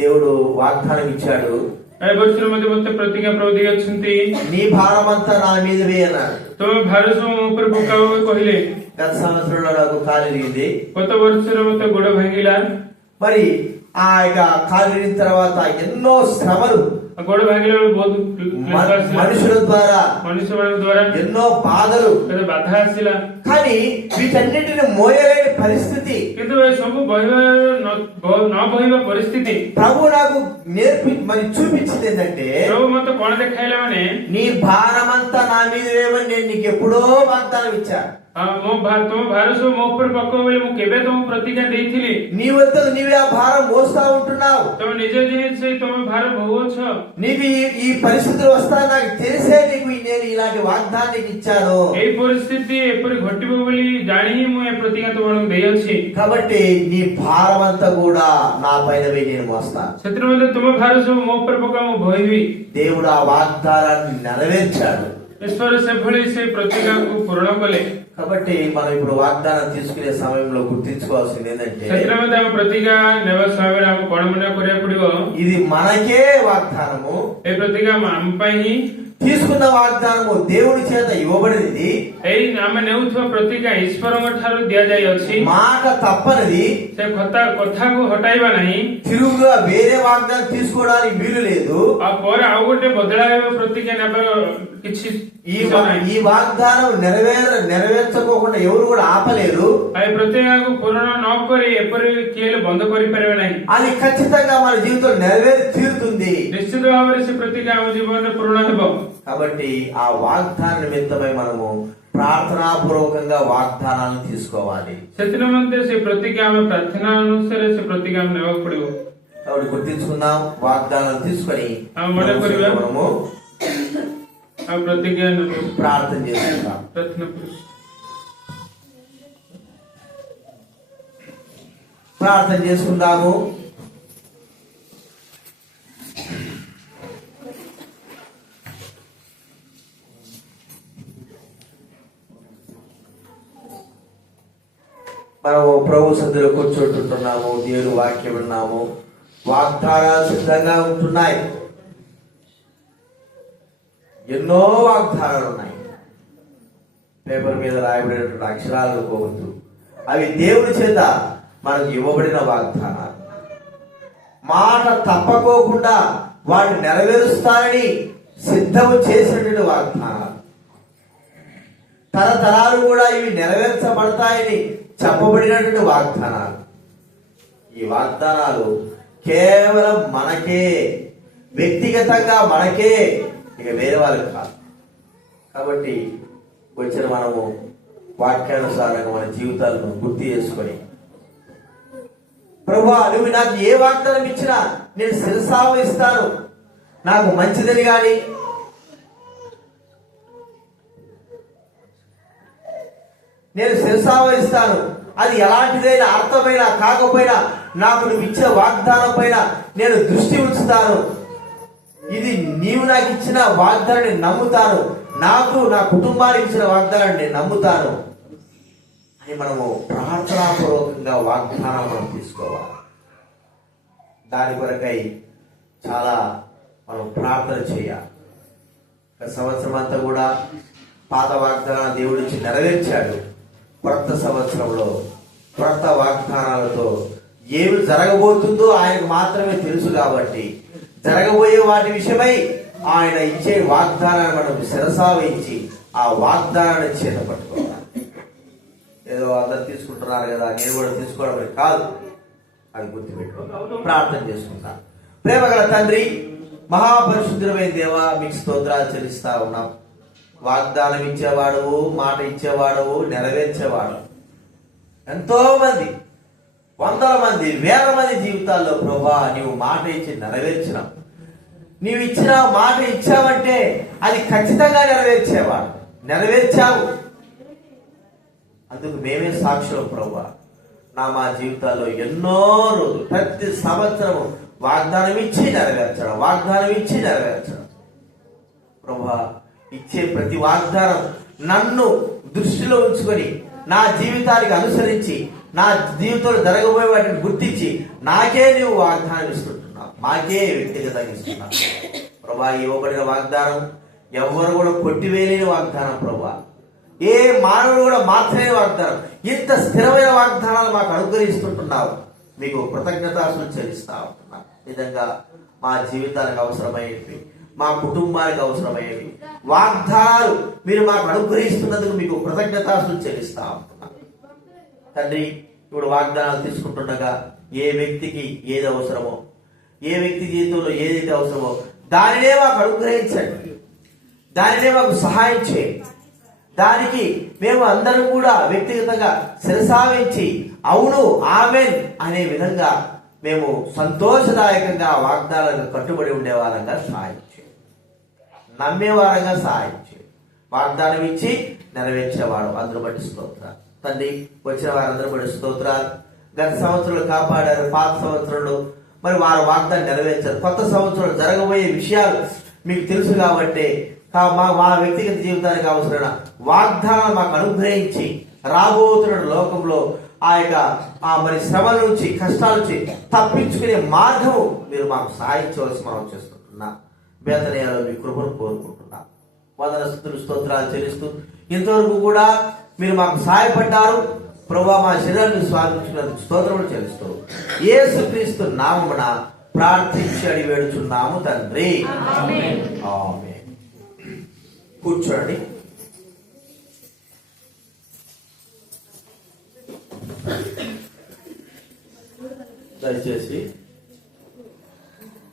దేవుడు వాగ్దానం ఇచ్చాడు. ଏ ବର୍ଷରେ ମୋତେ ପ୍ରତିଜ୍ଞା ପ୍ରଭୁ ଦେଇଅଛନ୍ତି। నీ భారమంతా నా మీద వేయన్నాడు. ତୁମ ଭାର ସବୁ ମୋ ଉପରେ ପକାଅ କହିଲେ। గత సంవత్సరంలో నాకు కాలు ఇరిగింది. ଗତ ବର୍ଷରେ ମୋତେ ଗୋଡ ଭାଙ୍ଗିଲା। మరి ఆ యొక్క కాలు ఇరిగిన తర్వాత ఎన్నో శ్రమలు ଗୋଡ ଭାଙ୍ଗିଲା ବେଳେ ବହୁତ మనుషుల ద్వారా ମନୁଷ୍ୟମାନଙ୍କ ଦ୍ୱାରା ఎన్నో బాధలు, ବାଧା ଆସିଲା। కానీ వీటన్నిటిని మోయలేని పరిస్థితి କିନ୍ତୁ ଏସବୁ ନ ବହିବା ପରିସ୍ଥିତି ప్రభు నాకు చూపించింది ఏంటంటే ପ୍ରଭୁ ମୋତେ କଣ ଦେଖାଇଲା ମାନେ నీ భారమంతా నా మీద వేయమని నేను నీకు ఎప్పుడో వాగ్దానం ఇచ్చా. ତମ ଭାର ସବୁ ମୋ ଉପରେ ପକାଅ ବୋଲି ମୁଁ କେବେ ତମକୁ ପ୍ରତିଜ୍ଞା ଦେଇଥିଲି। నీ వద్ద నీవే ఆ భారం మోస్తా ఉంటున్నావు. ତମେ ନିଜେ ସେ ତମ ଭାର ବହୁଅଛ। నీకు ఈ పరిస్థితులు వస్తా నాకు తెలిసే నీకు నేను ఇలాంటి వాగ్దానం ఇచ్చాను. ଏଇ ପରିସ୍ଥିତି ଏପରି ଘଟିବ ବୋଲି ଜାଣି ହିଁ ମୁଁ ଏ ପ୍ରତିଜ୍ଞା ତମମାନଙ୍କୁ ଦେଇଅଛି। కాబట్టి నీ భారం అంతా కూడా నా పైన నేను మోస్తా. ସେଥିରେ ମଧ୍ୟ ତୁମ ଭାର ସବୁ ମୋ ଉପରେ ପକାଅ ମୁଁ ବୋହିବି। దేవుడు ఆ వాగ్దానాన్ని నెరవేర్చాడు. ଈଶ୍ୱର ସେଭଳି ସେ ପ୍ରତିଜ୍ଞାକୁ ପୂରଣ କଲେ। కాబట్టి మనం ఇప్పుడు వాగ్దానం తీసుకునే సమయంలో గుర్తించుకోవాల్సింది ఏంటంటే ସେଥିରେ ମଧ୍ୟ ଆମେ ପ୍ରତିଜ୍ଞା ନେବା ସମୟରେ ଆମକୁ କଣ ମନେ କରିବାକୁ ପଡିବ? ఇది మనకే వాగ్దానము. ଏ ପ୍ରତିଜ୍ଞା ଆମ ପାଇଁ ହିଁ తీసుకున్న వాగ్దానము దేవుడి చేత ఇవ్వబడినది. ଏଇ ଆମେ ନେଉଥିବା ପ୍ରତିଜ୍ଞା ଈଶ୍ୱରଙ୍କ ଠାରୁ ଦିଆଯାଇଅଛି। మాట తప్పనిది. ସେ କଥାକୁ ହଟାଇବା ନାହିଁ। తిరుగుగా వేరే వాగ్దానం తీసుకోవడానికి వీలు లేదు. ଆଉ ପରେ ଆଉ ଗୋଟେ ବଦଳାଇବା ପ୍ରତିଜ୍ଞା ନେବାର କିଛି ఈ వాగ్దానం నెరవేర్చకోకుండా ఎవరు కూడా ఆపలేరు. ଏ ପ୍ରତିଜ୍ଞାକୁ ପୂରଣ ନ କରି ଏପରି କିଏ ହେଲେ ବନ୍ଦ କରିପାରିବେ ନାହିଁ। అది ఖచ్చితంగా మన జీవితంలో నెరవేరి తీరుతుంది. ନିଶ୍ଚିତ ଭାବରେ ସେ ପ୍ରତିଜ୍ଞା ଆମ ଜୀବନରେ ପୂରଣ ହେବ। కాబట్టి ఆ వాగ్దాన నిమిత్తమై మనము ప్రార్థనాపూర్వకంగా వాగ్దానాలను తీసుకోవాలి. ସେଥିନିମନ୍ତେ ସେ ପ୍ରତିଜ୍ଞା ଆମେ ପ୍ରାର୍ଥନା ଅନୁସାରେ ସେ ପ୍ରତିଜ୍ଞା ଆମେ ନେବାକୁ ପଡିବ। కాబట్టి గుర్తించుకుందాం, వాగ్దానాలు తీసుకొని ଆମେ ମନେ କରିବା మనము ఆ ପ୍ରତିଜ୍ଞା ప్రార్థన చేసుకుందాం. ప్రార్థన చేసుకుందాము. మనము ప్రభు సన్నిధిలో కూర్చుంటున్నాము. దేవుని వాక్యం విన్నాము. వాగ్దానాలు సిద్ధంగా ఉంటున్నాయి. ఎన్నో వాగ్దానాలు ఉన్నాయి. పేపర్ మీద రాయబడినటువంటి అక్షరాలు పోవద్దు. అవి దేవుని చేత మనకు ఇవ్వబడిన వాగ్దానాలు. మాట తప్పకోకుండా వాటిని నెరవేరుస్తానని సిద్ధము చేసినటువంటి వాగ్దానాలు. తరతరాలు కూడా ఇవి నెరవేర్చబడతాయని చెప్పబడినటువంటి వాగ్దానాలు. ఈ వాగ్దానాలు కేవలం మనకే, వ్యక్తిగతంగా మనకే, ఇక వేరే వాళ్ళకి కాదు. కాబట్టి వచ్చిన మనము వాక్యానుసారంగా మన జీవితాలను గుర్తు చేసుకొని, ప్రభువా నువ్వు నాకు ఏ వాగ్దానం ఇచ్చినా నేను శిరసావహిస్తాను, నాకు మంచిదని గాని నేను శిరసావహిస్తాను, అది ఎలాంటిదైనా అర్థమైనా కాకపోయినా నాకు నువ్వు ఇచ్చిన వాగ్దానం పైన నేను దృష్టి ఉంచుతాను, ఇది నీవు నాకు ఇచ్చిన వాగ్దానాన్ని నమ్ముతాను, నాకు నా కుటుంబానికి ఇచ్చిన వాగ్దానాన్ని నేను నమ్ముతాను అని మనము ప్రార్థనాపూర్వకంగా వాగ్దానం మనం తీసుకోవాలి. దాని కొరకై చాలా మనం ప్రార్థన చేయాలి. ఒక సంవత్సరం అంతా కూడా పాత వాగ్దానాలు దేవుడి నుంచి నెరవేర్చాడు. కొత్త సంవత్సరంలో కొత్త వాగ్దానాలతో ఏమి జరగబోతుందో ఆయనకు మాత్రమే తెలుసు. కాబట్టి జరగబోయే వాటి విషయమై ఆయన ఇచ్చే వాగ్దానాన్ని మనం శిరసావహించి ఆ వాగ్దానాన్ని చేత పట్టుకోవాలి. ఏదో అందరు తీసుకుంటున్నారు కదా నేను కూడా తీసుకోవడం కాదు, అది గుర్తుపెట్టుకో. ప్రార్థన చేసుకుంటాను. ప్రేమగల తండ్రి, మహాపరిశుద్ధమైన దేవా, మీకు స్తోత్రాలు చెల్లిస్తా ఉన్నాం. వాగ్దానం ఇచ్చేవాడవు, మాట ఇచ్చేవాడవు, నెరవేర్చేవాడు. ఎంతో మంది, వందల మంది, వేల మంది జీవితాల్లో ప్రభా నీవు మాట ఇచ్చి నెరవేర్చినావు. నీవు ఇచ్చిన మాట ఇచ్చావంటే అది ఖచ్చితంగా నెరవేర్చేవాడు, నెరవేర్చావు. అందుకు మేమే సాక్షులం ప్రభా. మా జీవితాల్లో ఎన్నో రోజులు, ప్రతి సంవత్సరము వాగ్దానం ఇచ్చి నెరవేర్చడం, వాగ్దానం ఇచ్చి నెరవేర్చడం. ప్రభా ఇచ్చే ప్రతి వాగ్దానం నన్ను దృష్టిలో ఉంచుకొని నా జీవితానికి అనుసరించి నా జీవితంలో జరగబోయే వాటిని గుర్తించి నాకే నీవు వాగ్దానం ఇస్తుంటున్నావు, మాకే వ్యక్తిగతంగా ఇస్తున్నావు ప్రభా. ఇవ్వబడిన వాగ్దానం ఎవరు కూడా కొట్టివేయలేని వాగ్దానం ప్రభా. ఏ మానవుడు కూడా మార్చలేని వాగ్దానం. ఇంత స్థిరమైన వాగ్దానాలు మాకు అనుగ్రహిస్తుంటున్నావు. మీకు కృతజ్ఞతాస్తులు చెల్లిస్తా ఉంటున్నాం. విధంగా మా జీవితానికి అవసరమైనవి, మా కుటుంబానికి అవసరమైనవి వాగ్దానాలు మీరు మాకు అనుగ్రహిస్తున్నందుకు మీకు కృతజ్ఞతాస్తులు చెల్లిస్తా ఉంటున్నాం తండ్రి. ఇప్పుడు వాగ్దానాలు తీసుకుంటుండగా ఏ వ్యక్తికి ఏది అవసరమో, ఏ వ్యక్తి జీవితంలో ఏదైతే అవసరమో దానినే మాకు అనుగ్రహించండి, దానినే మాకు సహాయం చేయండి. దానికి మేము అందరం కూడా వ్యక్తిగతంగా శిరసావించి అవును ఆమెన్ అనే విధంగా మేము సంతోషదాయకంగా వాగ్దానాలకు కట్టుబడి ఉండేవారంగా సహాయం చేయండి, నమ్మేవారంగా సహాయం చేయండి. వాగ్దానం ఇచ్చి నెరవేర్చేవాడు అందరూ బట్టి స్తోత్రాలు తండ్రి. వచ్చిన వారందరూ బట్టి స్తోత్రాలు. గత సంవత్సరంలో కాపాడారు, పాత సంవత్సరంలో మరి వారు వాగ్దానం నెరవేర్చారు. కొత్త సంవత్సరంలో జరగబోయే విషయాలు మీకు తెలుసు కాబట్టి మా వ్యక్తిగత జీవితానికి అవసరమైన వాగ్దానాలు మాకు అనుగ్రహించి రాబోతున్న లోకంలో ఆ యొక్క మరి శ్రమల నుంచి, కష్టాల నుంచి తప్పించుకునే మార్గము మీరు మాకు సహాయించవలసి మనం చేస్తుంటున్నా. బేతనీయాలో మీ కృపను కోరుకుంటున్నా. వందన స్తుతులు స్తోత్రాలు చెల్లిస్తూ ఇంతవరకు కూడా మీరు మాకు సహాయపడ్డారు ప్రభువా. మా శరీరాన్ని స్వాగతించినందుకు స్తోత్రములు చెల్లిస్తూ యేసుక్రీస్తు నామమున ప్రార్థించి అడిగి వేడుచున్నాము తండ్రి, ఆమేన్. కూర్చోండి. దయచేసి